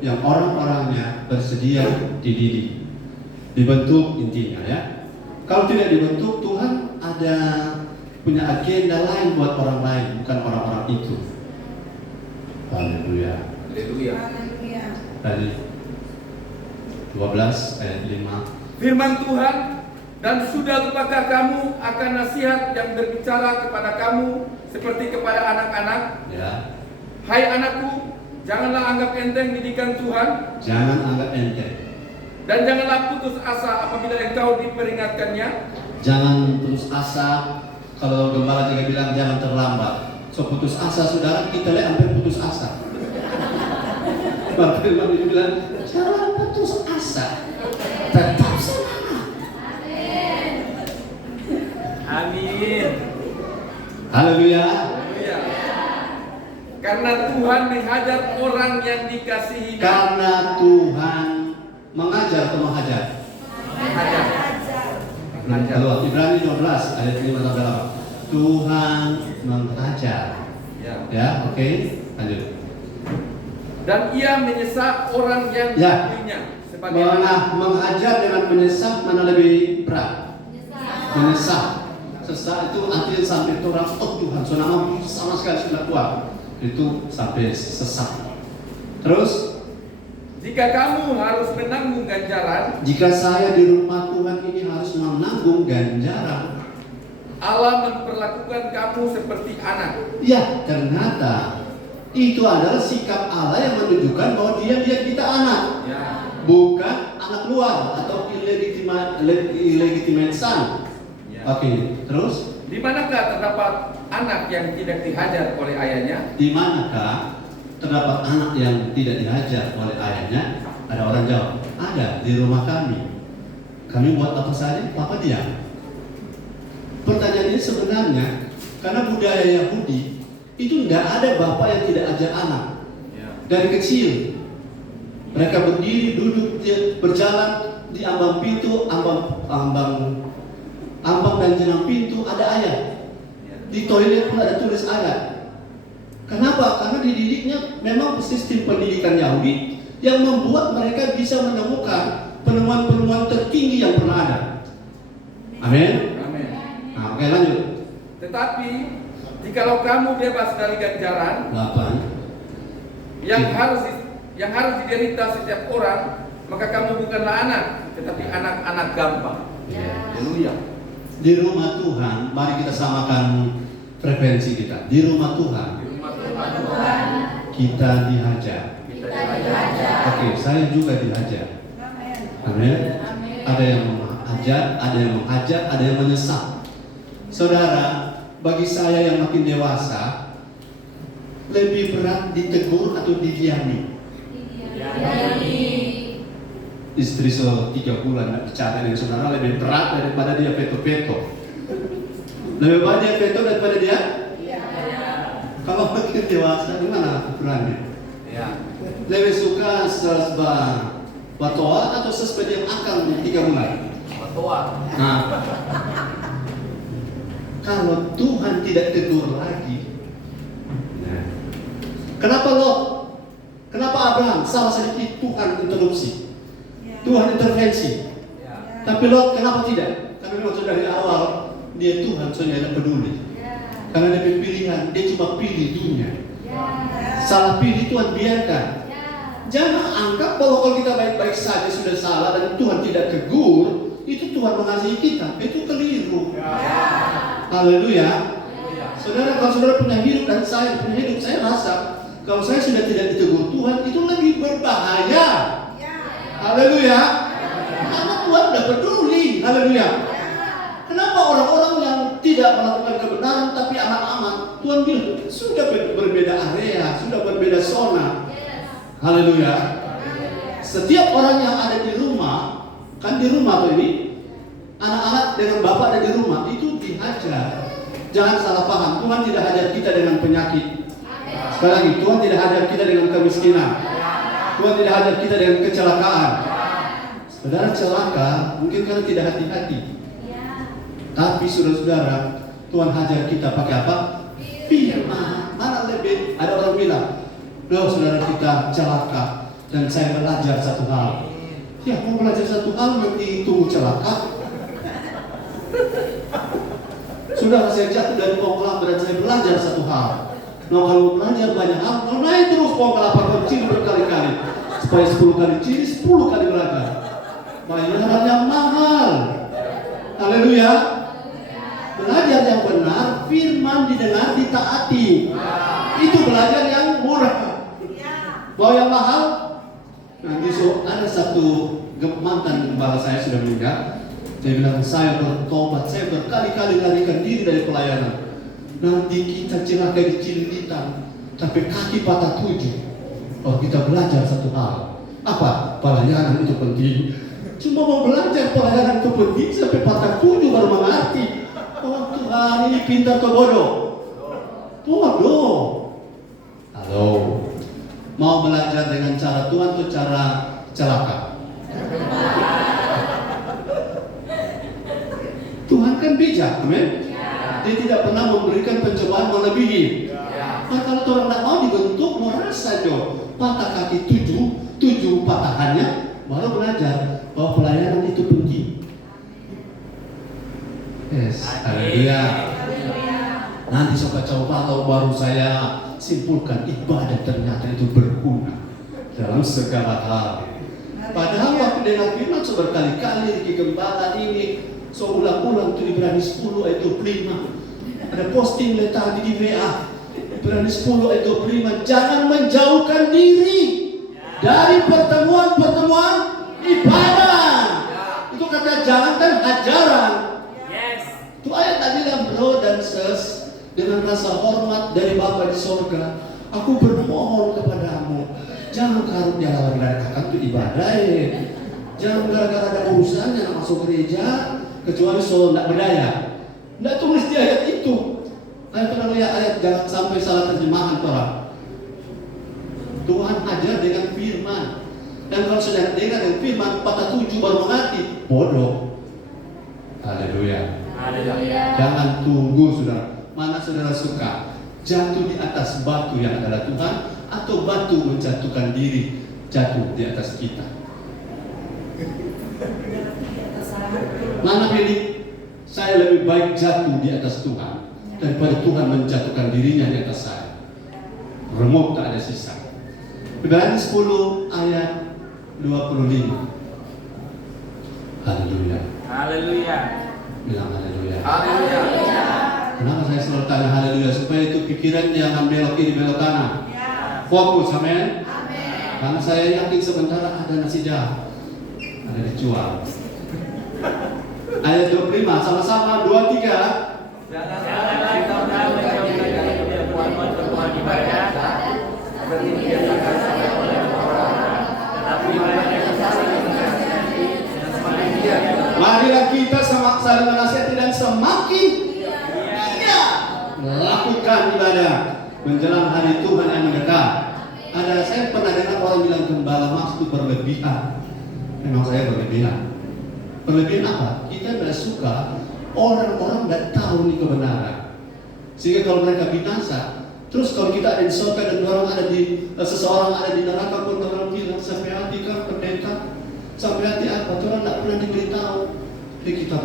yang orang-orangnya bersedia dididik. Dibentuk intinya ya. Kalau tidak dibentuk, Tuhan ada punya agenda lain buat orang lain, bukan orang-orang itu. Haleluya. Tadi 12 ayat 5. Firman Tuhan, dan sudah lupakah kamu akan nasihat yang berbicara kepada kamu seperti kepada anak-anak? Ya. Hai anakku, janganlah anggap enteng didikan Tuhan. Jangan anggap enteng. Dan janganlah putus asa apabila engkau diperingatkannya. Jangan putus asa. Kalau gembala juga bilang jangan terlambat. So putus asa saudara, kita lihat hampir putus asa. Bapak Firman itu bilang jangan putus asa. Tetap semangat. Amin. Haleluya. Karena Tuhan menghajar orang yang dikasihi. Karena Tuhan mengajar atau menghajar? Kalau Ibrani 12 ayat 5 sampai 8. Tuhan mengajar. Ya, oke. Lanjut. Dan ia menyesat orang yang dibelinya. Mengajar dengan menyesat mana lebih berat? Menyesat. Sesat itu artinya sampai itu orang, oh Tuhan, sonama sama sekali sudah kuat. Itu sampai sesat. Terus, jika kamu harus menanggung ganjaran, jika saya di rumah Tuhan ini harus menanggung ganjaran, Allah memperlakukan kamu seperti anak. Ya, ternyata itu adalah sikap Allah yang menunjukkan bahwa Dia lihat kita anak, bukan anak luar atau illegitimate son. Oke, terus di manakah terdapat anak yang tidak dihajar oleh ayahnya? Di manakah terdapat anak yang tidak dihajar oleh ayahnya? Ada orang jawab, ada di rumah kami. Kami buat apa saja, Papa diam. Pertanyaan ini sebenarnya karena budaya Yahudi itu tidak ada bapak yang tidak ajar anak. Dari kecil mereka berdiri, duduk, berjalan di ambang pintu, ambang dan jenang pintu ada ayat. Di toilet pun ada tulis ayat. Kenapa? Karena dididiknya memang sistem pendidikan Yahudi yang membuat mereka bisa menemukan penemuan-penemuan tertinggi yang pernah ada. Amin. Nah, oke lanjut. Tetapi jikalau kamu bebas dari ganjaran 8 yang harus diderita setiap orang, maka kamu bukanlah anak, tetapi anak-anak gampang. Haleluya. Di rumah Tuhan, mari kita samakan frekuensi kita. Di rumah Tuhan, kita dihajar. Oke, saya juga dihajar. Amin. Ada yang mengajar, ada yang menghajar, ada yang menyesat. Saudara, bagi saya yang makin dewasa, lebih berat ditegur atau didiami. Istri so 3 bulan nak bicara dengan saudara lebih berat daripada dia veto-veto. Lebih banyak dia veto daripada dia. Kalau makin dewasa gimana ukurannya? Lebih suka sesbah batoa atau sesbah yang akan 3 bulan? Batoa. Nah, kalau Tuhan tidak tegur lagi, kenapa Lot? Kenapa Abraham? Salah sedikit Tuhan interupsi. Tuhan intervensi. Tapi Lot kenapa tidak? Karena memang sudah dari awal dia Tuhan soalnya tidak peduli. Karena dia pilihan, dia cuma pilih dunia. Salah pilih Tuhan biarkan. Jangan anggap bahwa kalau kita baik-baik saja sudah salah dan Tuhan tidak tegur, itu Tuhan mengasihi kita. Itu keliru. Haleluya. Saudara, kalau saudara punya hidup dan saya punya hidup, saya rasa kalau saya sudah tidak ditegur Tuhan, itu lebih berbahaya. Haleluya. Karena Tuhan tidak peduli. Haleluya. Kenapa orang-orang yang tidak melakukan kebenaran tapi aman-aman, Tuhan bilang sudah berbeda area, sudah berbeda zona. Haleluya. Setiap orang yang ada di rumah, kan di rumah tuh ini, anak-anak dengan bapak ada di rumah, itu dihajar. Jangan salah paham, Tuhan tidak hajar kita dengan penyakit. Sekali lagi, Tuhan tidak hajar kita dengan kemiskinan. Tuhan tidak hajar kita dengan kecelakaan. Saudara celaka, mungkin karena tidak hati-hati. Tapi saudara-saudara, Tuhan hajar kita pakai apa? Firman. Mana lebih? Ada orang bilang, loh saudara kita celaka dan saya belajar satu hal. Ya, mau belajar satu hal nanti tunggu celaka. Sudah saya jatuh dari pohon kelapa dan saya belajar satu hal. Nah kalau belajar banyak hal, mau naik terus pohon kelapa kecil berkali-kali. Supaya 10 kali ciri, 10 kali belajar. Bayaran yang mahal. Haleluya. Belajar yang benar, firman didengar, ditaati. Itu belajar yang murah. Bahwa yang mahal, nanti ada satu mantan gembala saya sudah meninggal. Dia bilang, saya bertobat, saya berkali-kali larikan diri dari pelayanan. Nanti kita celaka di Cililitan, tapi kaki patah 7. Oh, kita belajar satu hal. Apa? Pelayanan itu penting. Cuma mau belajar pelayanan itu penting sampai patah 7 baru mengerti. Oh Tuhan, ini pintar atau bodoh? Bodoh. Halo. Mau belajar dengan cara Tuhan atau cara celaka? Tuhan kan bijak, amin. Dia tidak pernah memberikan pencobaan melebihi. Nah, kalau orang tidak mau dibentuk, mau rasa jo. Patah kaki 7 patahannya, baru belajar bahwa pelayanan itu penting. Yes, haleluya. Nanti coba kalau baru saya simpulkan ibadah ternyata itu berguna dalam segala hal. Padahal waktu dengar firman berkali-kali di gembala ini ulang-ulang itu Ibrani 10 ayat 25. Ada posting letak di WA. Ibrani 10 ayat 25. Jangan menjauhkan diri dari pertemuan-pertemuan ibadah. Itu kata jangan kan ajaran. Itu ayat tadi bilang bro dan sis, dengan rasa hormat dari Bapa di sorga, aku bermohon kepadamu, jangan karutnya lawan dari kakak itu ibadah. Jangan gara-gara ada urusannya masuk gereja, kecuali soal tidak berdaya. Tidak tulis di ayat itu. Saya pernah lihat ayat, jangan sampai salah terjemahan orang. Tuhan ajar dengan firman. Dan kalau sudah dengar dengan firman, patah 7 baru mengerti, bodoh. Haleluya. Jangan tunggu saudara. Mana saudara suka jatuh di atas batu yang adalah Tuhan, atau batu menjatuhkan diri jatuh di atas kita? Mana pilih? Saya lebih baik jatuh di atas Tuhan daripada Tuhan menjatuhkan dirinya di atas saya. Remuk tak ada sisa. Ibrani 10 ayat 25. Haleluya. Haleluya. Bilang haleluya. Haleluya. Kenapa saya selalu tanya haleluya? Supaya itu pikiran jangan belok kiri belok kanan. Fokus, amin. Karena saya yakin sebentar ada nasi jahat, ada dijual. Ayat 25, sama-sama 2, 3. Janganlah kita menjauhkan dari pertemuan ibadah seperti dibiasakan oleh orang. Marilah kita sama saling menasihati dan semakin iya melakukan ibadah menjelang hari Tuhan yang mendekat. Saya pernah dengar orang bilang gembala maksud berlebihan. Memang saya berlebihan. Berlebihan apa? Kita tidak suka orang-orang tidak tahu nih kebenaran. Sehingga kalau mereka binasa, terus kalau kita ada di surga dan orang ada di seseorang ada di neraka pun orang bilang sampai hati kan pendeta, sampai hati apa? Orang tidak pernah diberitahu. Jadi kita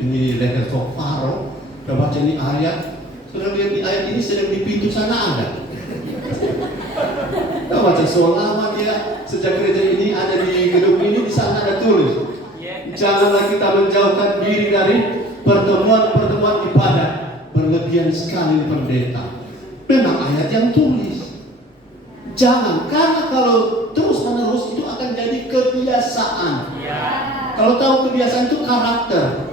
ini leher Faro, kita baca ini ayat, sudah lihat di ayat ini sedang di pintu sana ada. Kita baca selama dia sejak gereja ini ada di gedung ini di sana ada tulis. Janganlah kita menjauhkan diri dari pertemuan-pertemuan ibadah. Berlebihan sekali pendeta. Memang ayat yang tulis. Jangan, karena kalau terus menerus itu akan jadi kebiasaan. Kalau tahu kebiasaan itu karakter.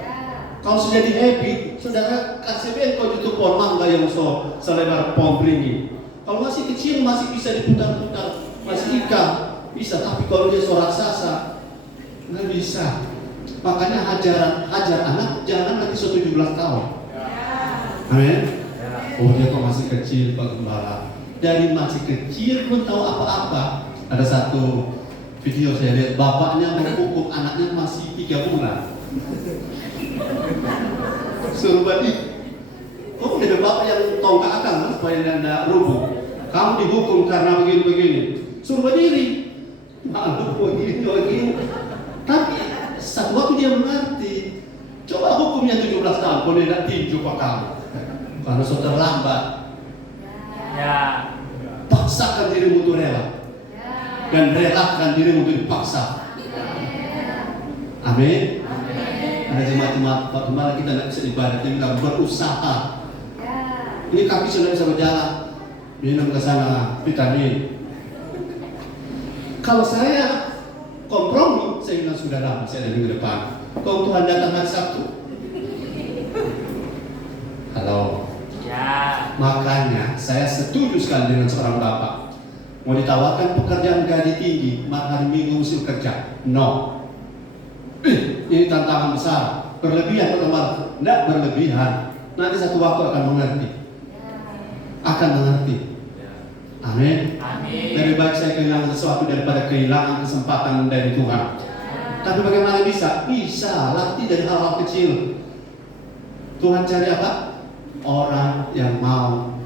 Kalau sudah di habit, saudara kasih bengkok itu pohon mangga yang selebar pohon beringin. Kalau masih kecil masih bisa diputar-putar, masih ikan bisa. Tapi kalau dia raksasa, nggak bisa. Makanya ajar anak jangan nanti 17 tahun. Amin. Oh dia kok masih kecil Pak Gembala. Dari masih kecil belum tahu apa-apa. Ada satu video saya lihat bapaknya menghukum anaknya masih 3 bulan. Suruh balik. Oh ada bapak yang tongkat akan supaya tidak rubuh. Kamu dihukum karena begini-begini. Suruh berdiri. Begini. Tapi satu waktu dia mengerti. Coba hukumnya 17 tahun. Kau tidak tinju pak kamu. Karena sudah terlambat. Paksakan dirimu untuk rela. Dan relakan dirimu untuk dipaksa. Amin. Ada jemaat-jemaat bagaimana kita tidak bisa ibadah, kita bilang berusaha. Ini kaki sudah bisa berjalan. Minum ke sana vitamin. Kalau saya kompromi, saya bilang sudah lama saya ada minggu depan. Kalau Tuhan datang hari Sabtu. Halo. Makanya saya setuju sekali dengan seorang bapak. Mau ditawarkan pekerjaan gaji tinggi, hari Minggu mesti kerja. No. Ini tantangan besar. Berlebihan atau malah? Tidak berlebihan. Nanti satu waktu akan mengerti. Amin. Lebih baik saya kehilangan sesuatu daripada kehilangan kesempatan dari Tuhan. Tapi bagaimana bisa? Bisa. Latih dari hal-hal kecil. Tuhan cari apa? Orang yang mau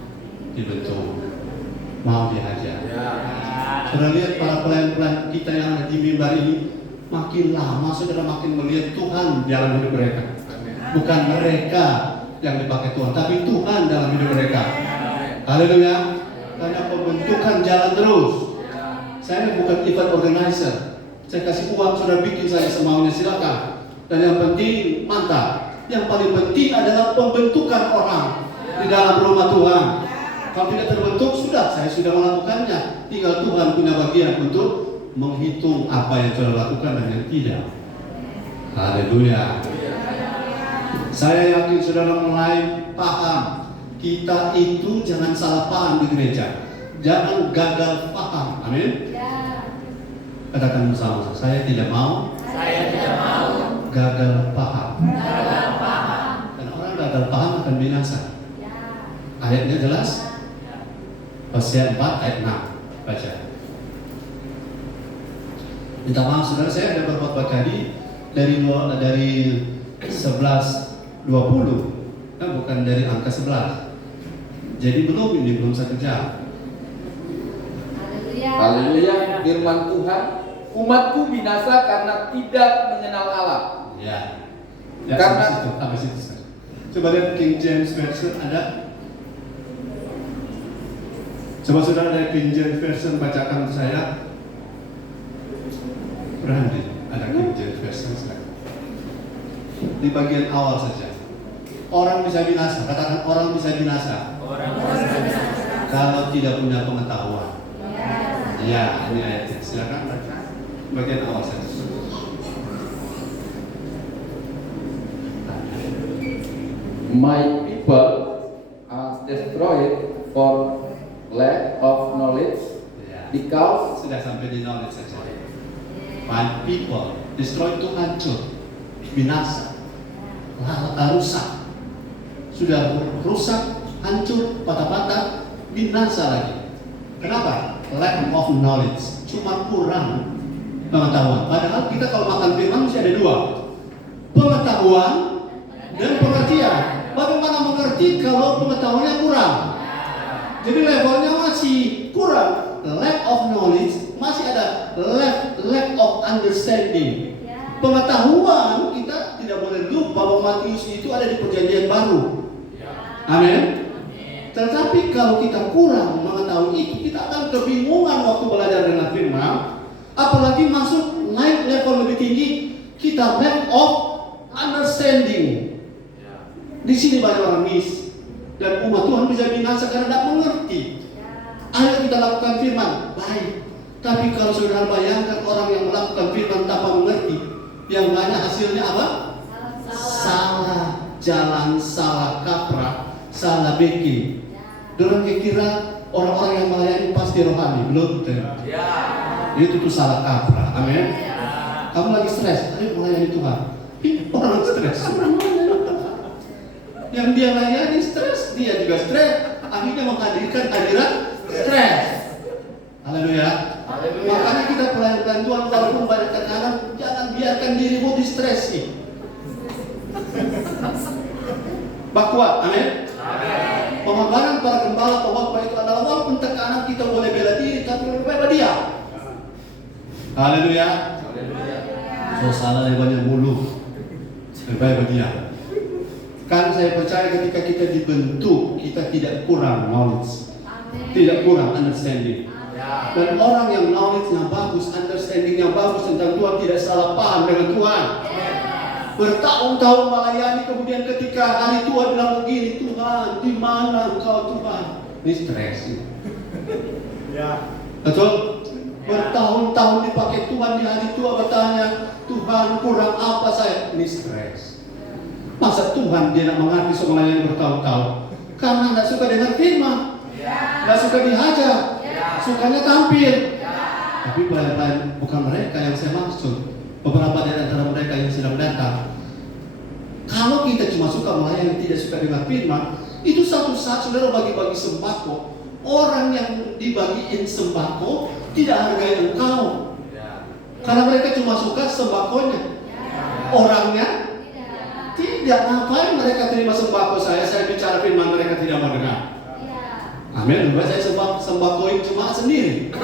dibentuk, mau diajar. Sudah lihat para pelayan-pelayan kita yang ada di mimbar ini, makin lama saudara makin melihat Tuhan dalam hidup mereka. Bukan mereka yang dipakai Tuhan, tapi Tuhan dalam hidup mereka. Haleluya. Karena pembentukan jalan terus. Saya bukan event organizer. Saya kasih uang sudah bikin saya semaunya silakan. Dan yang penting mantap. Yang paling penting adalah pembentukan orang di dalam rumah Tuhan. Kalau tidak terbentuk saya sudah melakukannya. Tinggal Tuhan punya bagian untuk menghitung apa yang sudah lakukan dan yang tidak. Haleluya. Saya yakin saudara mulai paham. Kita itu jangan salah paham di gereja. Jangan gagal paham. Amin. Katakan bersama, saya tidak mau gagal paham. Dan orang gagal paham akan binasa. Ayatnya jelas. Hosea 4 ayat 6. Baca. Minta maaf saudara, saya ada berkhotbah tadi dari 11:20, bukan dari angka 11. Jadi belum 1 jam. Haleluya. Firman Tuhan, umatku binasa karena tidak mengenal Allah. Ya Karena sampai situ. Coba lihat King James Version ada. Coba saudara dari King James Version bacakan untuk saya. Berhenti. Ada King James Version saya. Di bagian awal saja. Orang bisa binasa. Katakan orang bisa binasa. Kalau tidak punya pengetahuan. Ya, ini ayatnya. Silakan baca. Bagian awal saja. My people are destroyed for lack of knowledge, because Sudah sampai di knowledge saja. My people destroy itu hancur. binasa, rusak. Sudah rusak, hancur, patah-patah, binasa lagi. Kenapa? Lack of knowledge, cuma kurang pengetahuan. Padahal kita kalau makan firman mesti ada dua, pengetahuan dan pengertian. Bagaimana mengerti kalau pengetahuannya kurang? Jadi levelnya masih kurang. Lack of knowledge, masih ada lack of understanding. Pengetahuan kita tidak boleh lupa bahwa Matius itu ada di perjanjian baru. Amin. Tetapi kalau kita kurang mengetahui itu, kita akan kebingungan waktu belajar dengan firman. Apalagi masuk naik level lebih tinggi, kita lack of understanding. Di sini banyak orang miss, dan umat Tuhan bisa binasa karena tidak mengerti. Ayo kita lakukan firman, baik. Tapi kalau saudara bayangkan orang yang melakukan firman tanpa mengerti, yang banyak hasilnya apa? Salah jalan, salah kaprah, salah bikin. Dorang kira orang-orang yang melayani pasti rohani, belum tentu. Itu tuh salah kaprah. Amin. Kamu lagi stres, ayo melayani Tuhan. Orang stres. Yang dia layani stres, dia juga stres. Akhirnya menghadirkan hadirat stres. Haleluya. Makanya kita pelayan Tuhan walaupun banyak tekanan, jangan biarkan dirimu distresi. Bakuat, amin. Pemahaman para gembala bahwa itu adalah walaupun tekanan kita boleh bela diri, tapi lebih baik diam. Haleluya. So salah lebarnya mulu. Lebih baik diam. Kan saya percaya ketika kita dibentuk, kita tidak kurang knowledge, tidak kurang understanding. Dan orang yang knowledge-nya bagus, understanding-nya bagus tentang Tuhan, tidak salah paham dengan Tuhan. Bertahun-tahun melayani, kemudian ketika hari Tuhan bilang begini, Tuhan, di mana Engkau Tuhan? Ini stres. Betul? Bertahun-tahun dipakai Tuhan, di hari Tuhan bertanya, Tuhan kurang apa saya? Ini stres. Masa Tuhan dia nak mengerti soal melayani bertahun-tahun? Karena tidak suka dengar firman, tidak suka dihajar, sukanya tampil. Tapi pelayan bukan mereka yang saya maksud. Beberapa dari antara mereka yang sedang datang. Kalau kita cuma suka melayani, tidak suka dengar firman, itu satu saat saudara bagi-bagi sembako. Orang yang dibagiin sembako tidak hargai engkau, karena mereka cuma suka sembakonya. Orangnya tidak. Ngapain mereka terima sembako saya bicara firman mereka tidak mau dengar. Amin. Lebih saya sembakoin cuma sendiri.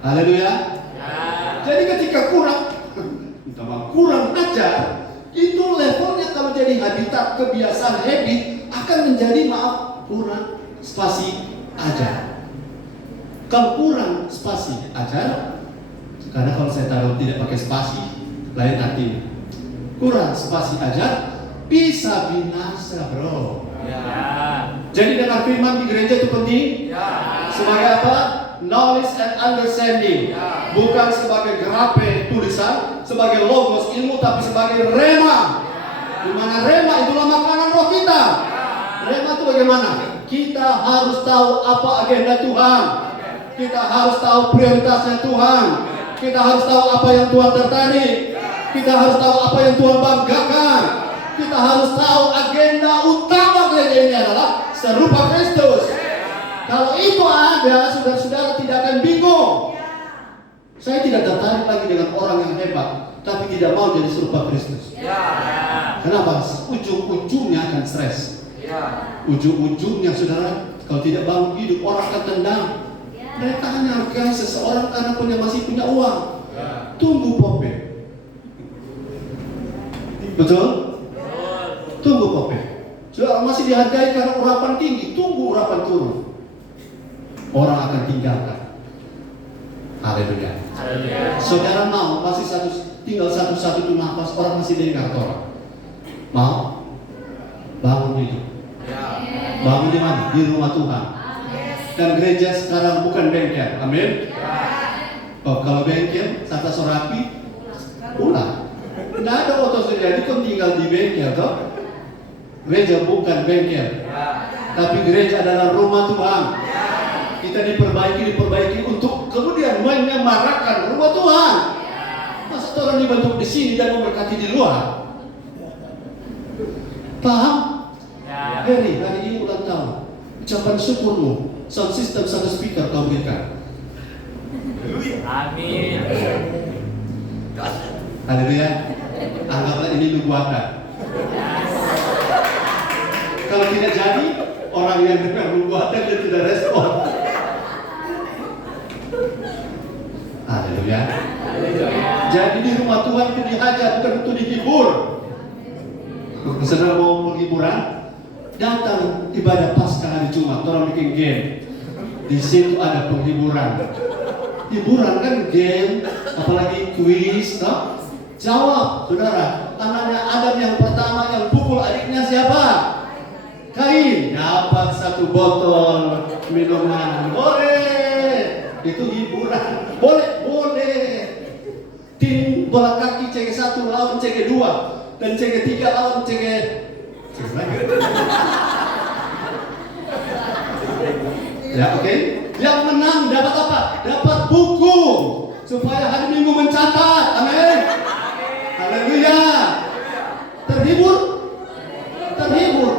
Haleluya. Jadi ketika kurang ajar, itu levelnya kalau jadi habitat, kebiasaan, habit akan menjadi kurang spasi ajar. Kalau kurang spasi ajar, karena kalau saya taruh tidak pakai spasi, lain artinya. Kurang spasi ajar bisa binasa, bro. Jadi dengar firman di gereja itu penting. Sebagai apa? Knowledge and understanding. Bukan sebagai grape tulisan, sebagai logos ilmu, tapi sebagai rema. Di mana rema itulah makanan roh kita. Rema itu bagaimana? Kita harus tahu apa agenda Tuhan. Kita harus tahu prioritasnya Tuhan. Kita harus tahu apa yang Tuhan tertarik. Kita harus tahu apa yang Tuhan banggakan. Kita harus tahu agenda utama gereja ini adalah serupa Kristus. Kalau itu ada, saudara-saudara tidak akan bingung. Saya tidak tertarik lagi dengan orang yang hebat, tapi tidak mau jadi serupa Kristus. Kenapa? Ujung-ujungnya akan stres. Ujung-ujungnya, saudara, kalau tidak bangun hidup, orang akan tendang. Mereka hanya hargai seseorang karena masih punya uang. Tunggu pope. Betul? Tunggu pope. Saudara masih dihargai karena urapan tinggi, tunggu urapan turun. Orang akan tinggalkan. Haleluya. Saudara mau masih tinggal satu nafas, orang masih dengar orang. Mau? Bangun hidup. Bangun di mana? Di rumah Tuhan. Dan gereja sekarang bukan bengkel. Amin. Oh, kalau bengkel, Sata Sorapi, pulang. Tidak ada otos jadi kau tinggal di bengkel, toh? Gereja bukan bengkel, tapi gereja adalah rumah Tuhan. Kita diperbaiki untuk kemudian menyemarakan rumah Tuhan. Masa orang dibentuk di sini dan memberkati di luar? Paham? Ya. Heri, hari ini ulang tahun. Ucapan syukurmu, sound system satu speaker kau berikan. Amin. Haleluya. Anggaplah ini nubuatan. Kalau tidak jadi, orang yang dengar nubuatan dia tidak respon. Haleluya. Jadi di rumah Tuhan itu dihajar, bukan untuk dihibur. Saudara mau penghiburan? Datang ibadah Paskah hari Jumat, orang bikin game. Di situ ada penghiburan. Hiburan kan game, apalagi kuis, no? Jawab, saudara. Anaknya Adam yang pertama yang pukul adiknya siapa? Kain. Dapat 1 botol minuman. Boleh. Itu hiburan. Boleh. Tim bola kaki CG1 lawan CG2 dan CG3 lawan CG ya, oke. Yang menang dapat apa? Dapat buku supaya hari Minggu mencatat. Amin. Haleluya. Terhibur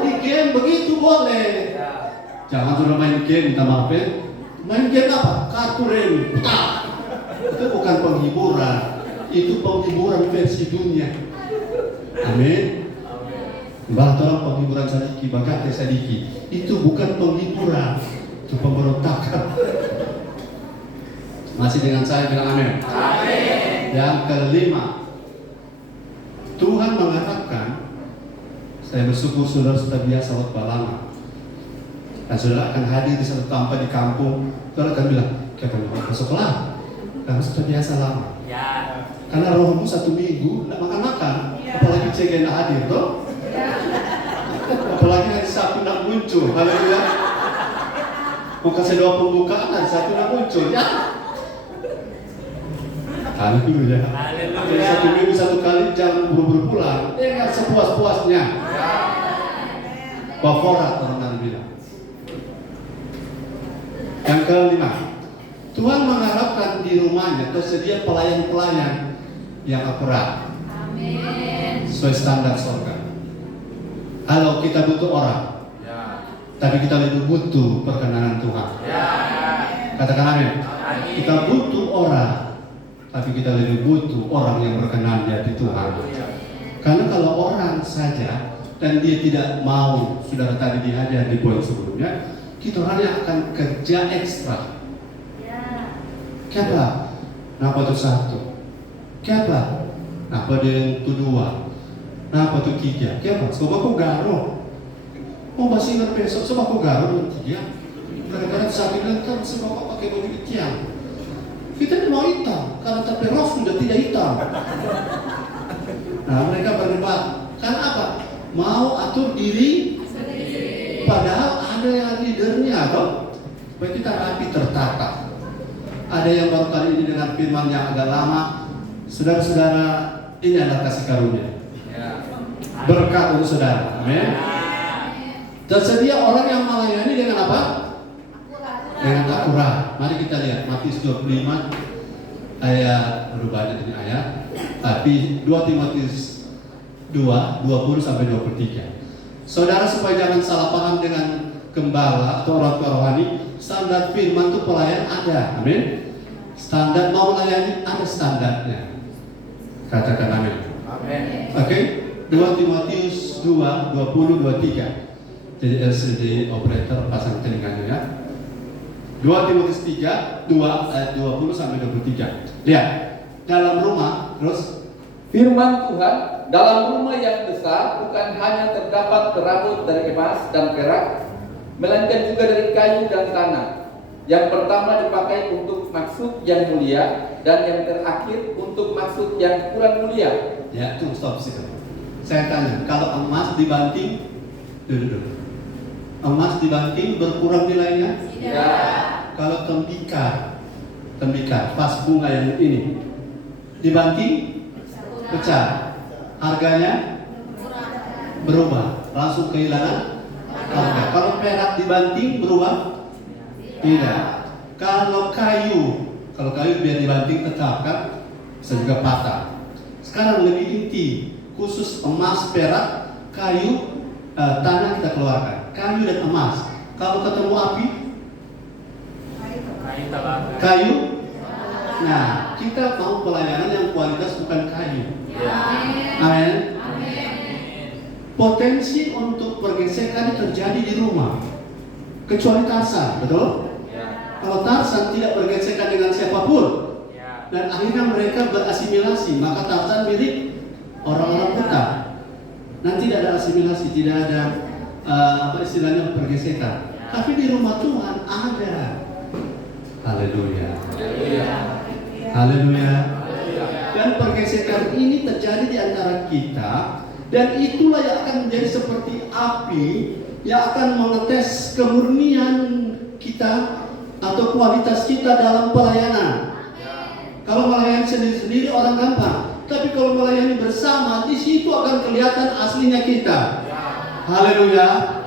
di game begitu boleh. Jangan sudah main game, minta maaf ya. Main game apa? Kartu rem. Itu bukan penghiburan. Itu penghiburan versi dunia. Amin. Bahkan penghiburan sadiki, bagate sadiki. Itu bukan penghiburan. Itu pemberontakan. Masih dengan saya bilang amin. Amin. Yang kelima, Tuhan mengatakan, saya bersyukur saudara sudah biasa khotbah lama. Dan saudara akan hadir di satu tempat di kampung. Saudara akan bilang, kita mau masuklah. Karena sudah biasa lama. Ya. Karena rohmu 1 minggu tidak makan-makan. Apalagi CG tidak hadir, toh? Apalagi hari Sabtu tidak muncul. Haleluya. Mau kasih doa pembukaan hari Sabtu tidak muncul, ya? Haleluya. Jadi 1 minggu 1 kali jangan buru-buru pulang. Dengan sepuas-puasnya. Baforat orang bilang. Yang kelima, Tuhan mengharapkan di rumahnya tersedia pelayan-pelayan yang akurat. Amin. Sesuai standar surga. Kalau kita butuh orang, tapi kita lebih butuh perkenanan Tuhan. Katakan amin. Kita butuh orang, tapi kita lebih butuh orang yang berkenan di hati Tuhan. Karena kalau orang saja dan dia tidak mau, saudara tadi dihajar di poin sebelumnya, kita orang yang akan kerja ekstra. Kenapa? Kenapa itu 1? Kenapa? Kenapa dia itu 2? Kenapa itu 3? Kenapa? Sebab aku garuh. Mau basinger besok, sebab aku garuh 3. Kadang-kadang saat bilang kan sebab aku pakai baju hitam. Kita tidak mau hitam, karena tapi roh sudah tidak hitam. Nah mereka berdebat. Karena apa? Mau atur diri padahal ada yang leadernya, toh. Supaya kita rapi tertata. Ada yang baru kali ini dengan firman yang agak lama. Saudara-saudara, ini adalah kasih karunia. Berkat untuk saudara. Amin. Tersedia orang yang melayani dengan apa? Dengan akurat. Mari kita lihat Matius 25 ayat berubah ini ayat. Tapi 2 Timotius 2 20 sampai 23. Saudara supaya jangan salah paham dengan gembala atau orang tua rohani, standar firman itu pelayan ada. Amin. Standar mau melayani ada standarnya. Katakan amin. Amin. Oke. 2 Timotius 2 20 23. Jadi LCD operator pasang telinganya ya. 2 Timotius 3 2 ayat 20 sampai 23. Lihat. Dalam rumah terus Firman Tuhan, dalam rumah yang besar bukan hanya terdapat perabot dari emas dan perak, melainkan juga dari kayu dan tanah. Yang pertama dipakai untuk maksud yang mulia, dan yang terakhir untuk maksud yang kurang mulia. ya, tunggu stop situ. Saya tanya, kalau emas dibanting dulu. Emas dibanting berkurang nilainya? Tidak. Kalau tembikar pas bunga yang ini dibanting pecah, harganya berubah, langsung kehilangan harga. Kalau perak dibanting berubah? Tidak. Kalau kayu biar dibanting tetap kan, bisa juga patah. Sekarang lebih inti, khusus emas, perak, kayu tanah kita keluarkan, kayu dan emas. Kalau ketemu api, Kayu terbakar. kayu. Nah, kita mau pelayanan yang kualitas bukan kayu. Ya. Amin. Amin. Potensi untuk pergesekan terjadi di rumah, kecuali Tarsan, betul? Ya. Kalau Tarsan tidak bergesekan dengan siapapun, Ya. dan akhirnya mereka berasimilasi, maka Tarsan mirip orang-orang kota. Dan tidak ada asimilasi, tidak ada apa istilahnya pergesekan. Tapi di rumah Tuhan ada. Haleluya. Haleluya. Dan pergesekan ini terjadi di antara kita, dan itulah yang akan menjadi seperti api yang akan mengetes kemurnian kita atau kualitas kita dalam pelayanan. Kalau melayani sendiri-sendiri orang gampang, tapi kalau melayani bersama, di situ akan kelihatan aslinya kita. Haleluya.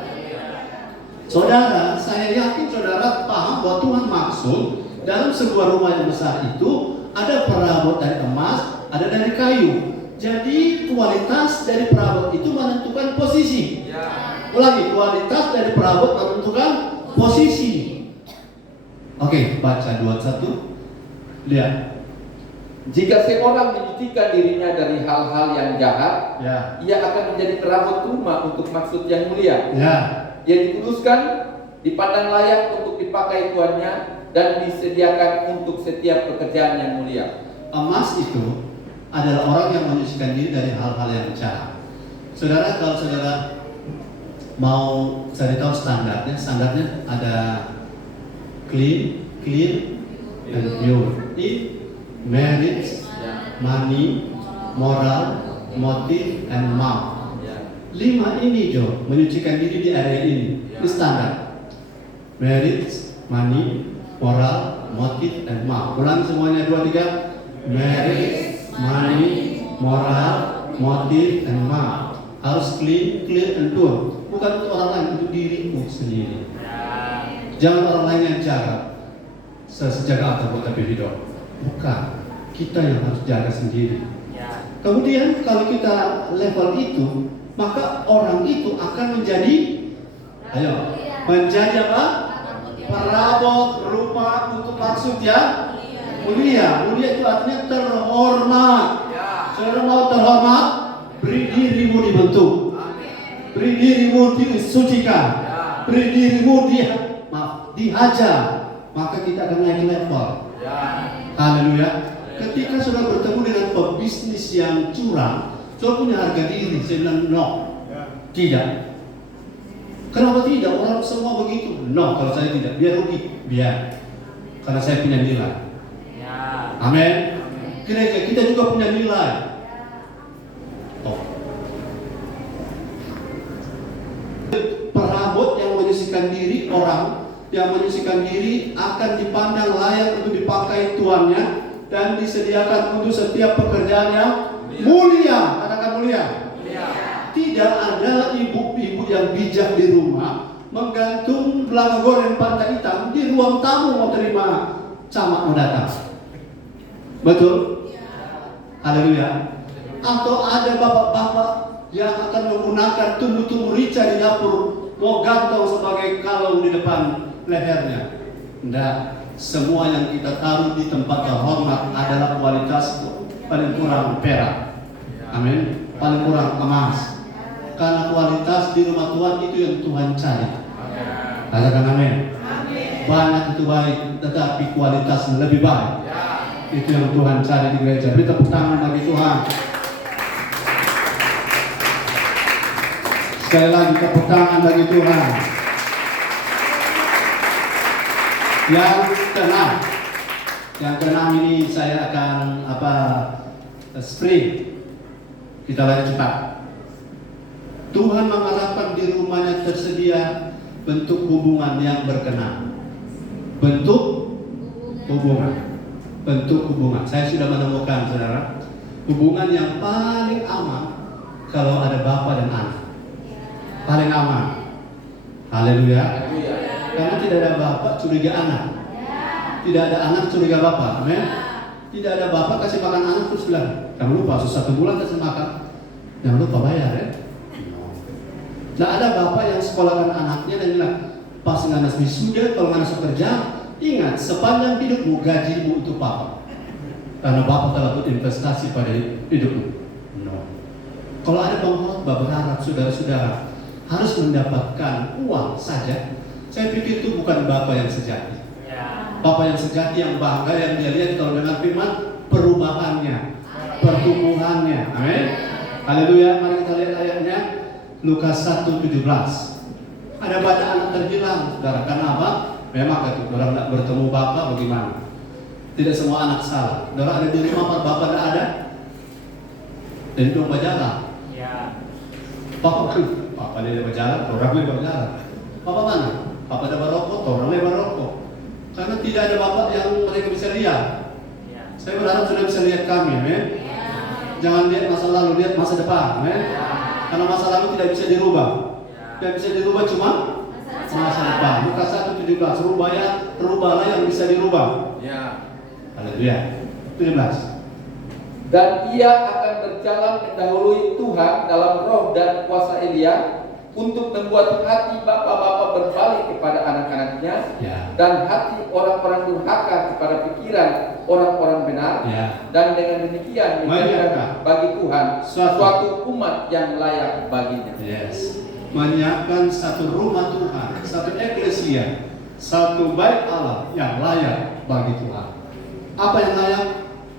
Saudara, saya yakin saudara paham bahwa Tuhan maksud dalam sebuah rumah yang besar itu ada perabot dari emas, ada dari kayu. Jadi kualitas dari perabot itu menentukan posisi. Ulangi, kualitas dari perabot menentukan posisi. Oke, baca 21. Lihat. Jika seorang menyucikan dirinya dari hal-hal yang jahat, Ya. ia akan menjadi perabot rumah untuk maksud yang mulia. Ya. Ia dikuduskan, dipandang layak untuk dipakai tuannya, dan disediakan untuk setiap pekerjaan yang mulia. Emas itu adalah orang yang menyucikan diri dari hal-hal yang jahat. Saudara, kalau saudara mau cari tahu standarnya ada clean, dan pure. Ini marriage, money, moral, motive, and mouth. 5 ini Jo, menyucikan diri di area ini. Ini standar. Marriage, money, moral, motive, and mouth. Ulang semuanya 2, 3. Marriage, money, moral, motive, and mouth. Harus clean, clear, and pure. Bukan untuk orang lain, untuk dirimu sendiri. Jangan orang lain yang jaga. Sejaga atau buat tapi hidup. Bukan. Kita yang harus jaga sendiri. Ya. Kemudian kalau kita level itu, maka orang itu akan menjadi, menjadi apa? Perabot rumah untuk maksud yang mulia. Mulia itu artinya terhormat. Saudara mau terhormat? Beri dirimu dibentuk. Beri dirimu disucikan. Beri dirimu dihajar. Maka kita akan naik level. Haleluya. Ketika sudah bertemu dengan pebisnis yang curang, sudah punya harga diri. Saya bilang no. Tidak. Kenapa tidak? Orang semua begitu. No, kalau saya tidak, biar rugi. Biar. Karena saya punya nilai. Ya. Amin. Gereja kita juga punya nilai. Oh. Perabot yang menyucikan diri, orang yang menyucikan diri akan dipandang layak untuk dipakai tuannya dan disediakan untuk setiap pekerjaan yang mulia. Katakan mulia. Tidak ada ibu-ibu yang bijak di rumah menggantung belanga goreng pantai hitam di ruang tamu mau terima camat mau datang. Betul? Haleluya. Atau ada bapak-bapak yang akan menggunakan tumbuh-tumbuh rica di dapur mau gantung sebagai kalung di depan lehernya. Tidak. Semua yang kita taruh di tempat terhormat adalah kualitas paling kurang perak. Amin. Paling kurang emas. Karena kualitas di rumah Tuhan itu yang Tuhan cari. Katakan amin. Banyak itu baik, tetapi kualitas lebih baik. Itu yang Tuhan cari di gereja. Beri tepuk tangan bagi Tuhan. Sekali lagi tepuk tangan bagi Tuhan. Yang keenam ini saya akan sprint. Kita lari cepat. Tuhan mengharapkan di rumahnya tersedia bentuk hubungan yang berkenan. Bentuk hubungan. Saya sudah menemukan, saudara, hubungan yang paling aman kalau ada bapa dan anak. Paling aman. Haleluya. Karena tidak ada bapak curiga anak. Tidak ada anak curiga bapak. Amin. Tidak ada bapak kasih makan anak terus bilang, jangan lupa 1 bulan kasih makan. Jangan lupa bayar ya. Tidak ada bapak yang sekolahkan anaknya dan bilang, pas nganas wisuda, kalau nganas kerja, ingat sepanjang hidupmu gajimu untuk papa. Karena bapak telah berinvestasi pada hidupmu. No. Kalau ada pengkhotbah berharap saudara-saudara harus mendapatkan uang saja, saya pikir itu bukan bapak yang sejati. Ya. Bapak yang sejati yang bangga, yang dia lihat kalau dengan firman perubahannya, pertumbuhannya. Amin. Haleluya. Mari kita lihat ayatnya. Lukas 1:17. Ada banyak anak terhilang, saudara. Karena apa? Memang itu orang tidak bertemu bapak bagaimana? Tidak semua anak salah. Saudara ada di rumah bapak tidak ada, dan itu berjalan. Ya. Papa dia berjalan, orang lain berjalan. Papa mana? Papa ada barokok, orang lain barokok. Karena tidak ada bapak yang mereka bisa lihat. Ya. Saya berharap sudah bisa lihat kami, amin. Jangan lihat masa lalu, lihat masa depan, amin. Karena masa lalu tidak bisa dirubah. Tidak bisa dirubah cuma masa depan. Lukas 1:17. Rubahlah yang bisa dirubah. Ya. Haleluya. 17. Dan ia akan berjalan mendahului Tuhan dalam roh dan kuasa Elia untuk membuat hati bapa-bapa berbalik kepada anak-anaknya, Ya. dan hati orang-orang durhaka kepada pikiran orang-orang benar, Ya. dan dengan demikian menjadikan bagi Tuhan suatu umat yang layak baginya. Yes. Menyiapkan satu rumah Tuhan, satu eklesia, satu bait Allah yang layak bagi Tuhan. Apa yang layak?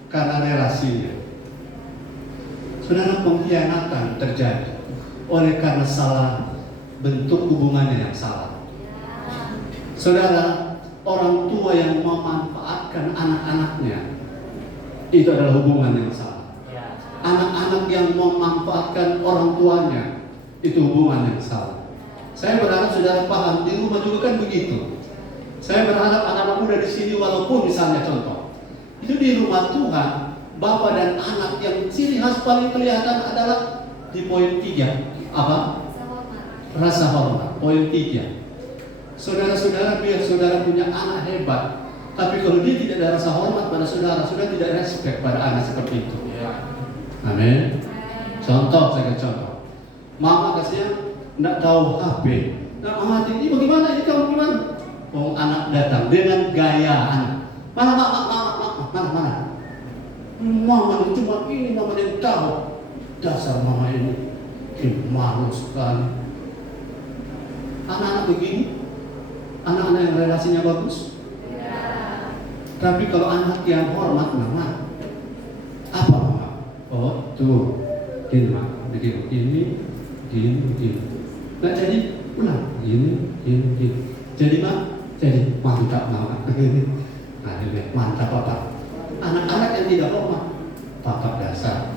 Karena relasinya. Saudara, pengkhianatan terjadi oleh karena salah bentuk hubungannya yang salah. Saudara, orang tua yang memanfaatkan anak-anaknya, itu adalah hubungan yang salah. Ya. Anak-anak yang memanfaatkan orang tuanya, itu hubungan yang salah. Saya berharap saudara paham, di rumah juga kan begitu. Saya berharap anak-anak muda di sini, walaupun misalnya contoh, itu di rumah Tuhan, bapak dan anak yang ciri khas paling kelihatan adalah di poin 3. Apa? Rasa hormat. Poin 3. Saudara-saudara, biar saudara punya anak hebat, tapi kalau dia tidak ada rasa hormat pada saudara, sudah tidak respect pada anak seperti itu. Amin. Contoh, saya kasih contoh. Mama kasihnya tidak tahu HP. Nah, mama ini bagaimana? Ini kamu gimana? Oh, anak datang dengan gayaan. Mana? Mama itu cuma ini, mama yang tahu. Dasar mama ini malu sekali. Anak-anak begini, anak-anak yang relasinya bagus. Tapi kalau anak yang hormat, mama apa mama? Oh tuh, gini mama, begini, gini. Nggak jadi, ulang, gini. Jadi mak, jadi mantap mama. Nah, mantap papa. Anak-anak yang tidak hormat, papa dasar.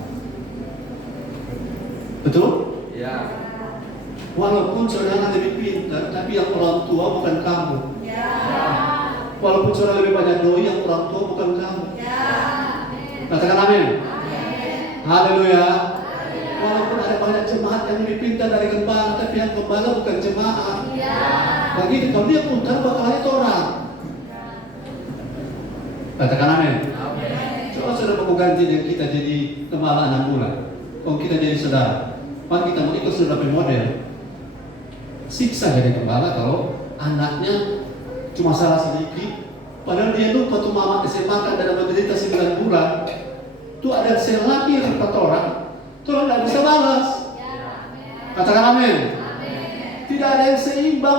Betul? Ya. Walaupun saudara lebih pintar, tapi yang orang tua bukan kamu. Walaupun saudara lebih banyak doi, yang orang tua bukan kamu. Katakan amin. Haleluya. Walaupun ada banyak jemaat yang lebih pintar dari gembala, tapi yang gembala bukan jemaat. Begitu, kalau dia pintar bakal lihat orang. Katakan amin. Coba saudara mau ganti dengan kita jadi gembala 6 bulan. Kalau kita jadi saudara, mari kita mau ikut saudara model. Siksa jadi gembala kalau anaknya cuma salah sedikit, padahal dia lupa tuh mama SMA kan dalam menderita 9 bulan. Tuh ada sel lagi yang 4 orang, tuh tidak bisa balas. Katakan amin. Tidak ada yang seimbang.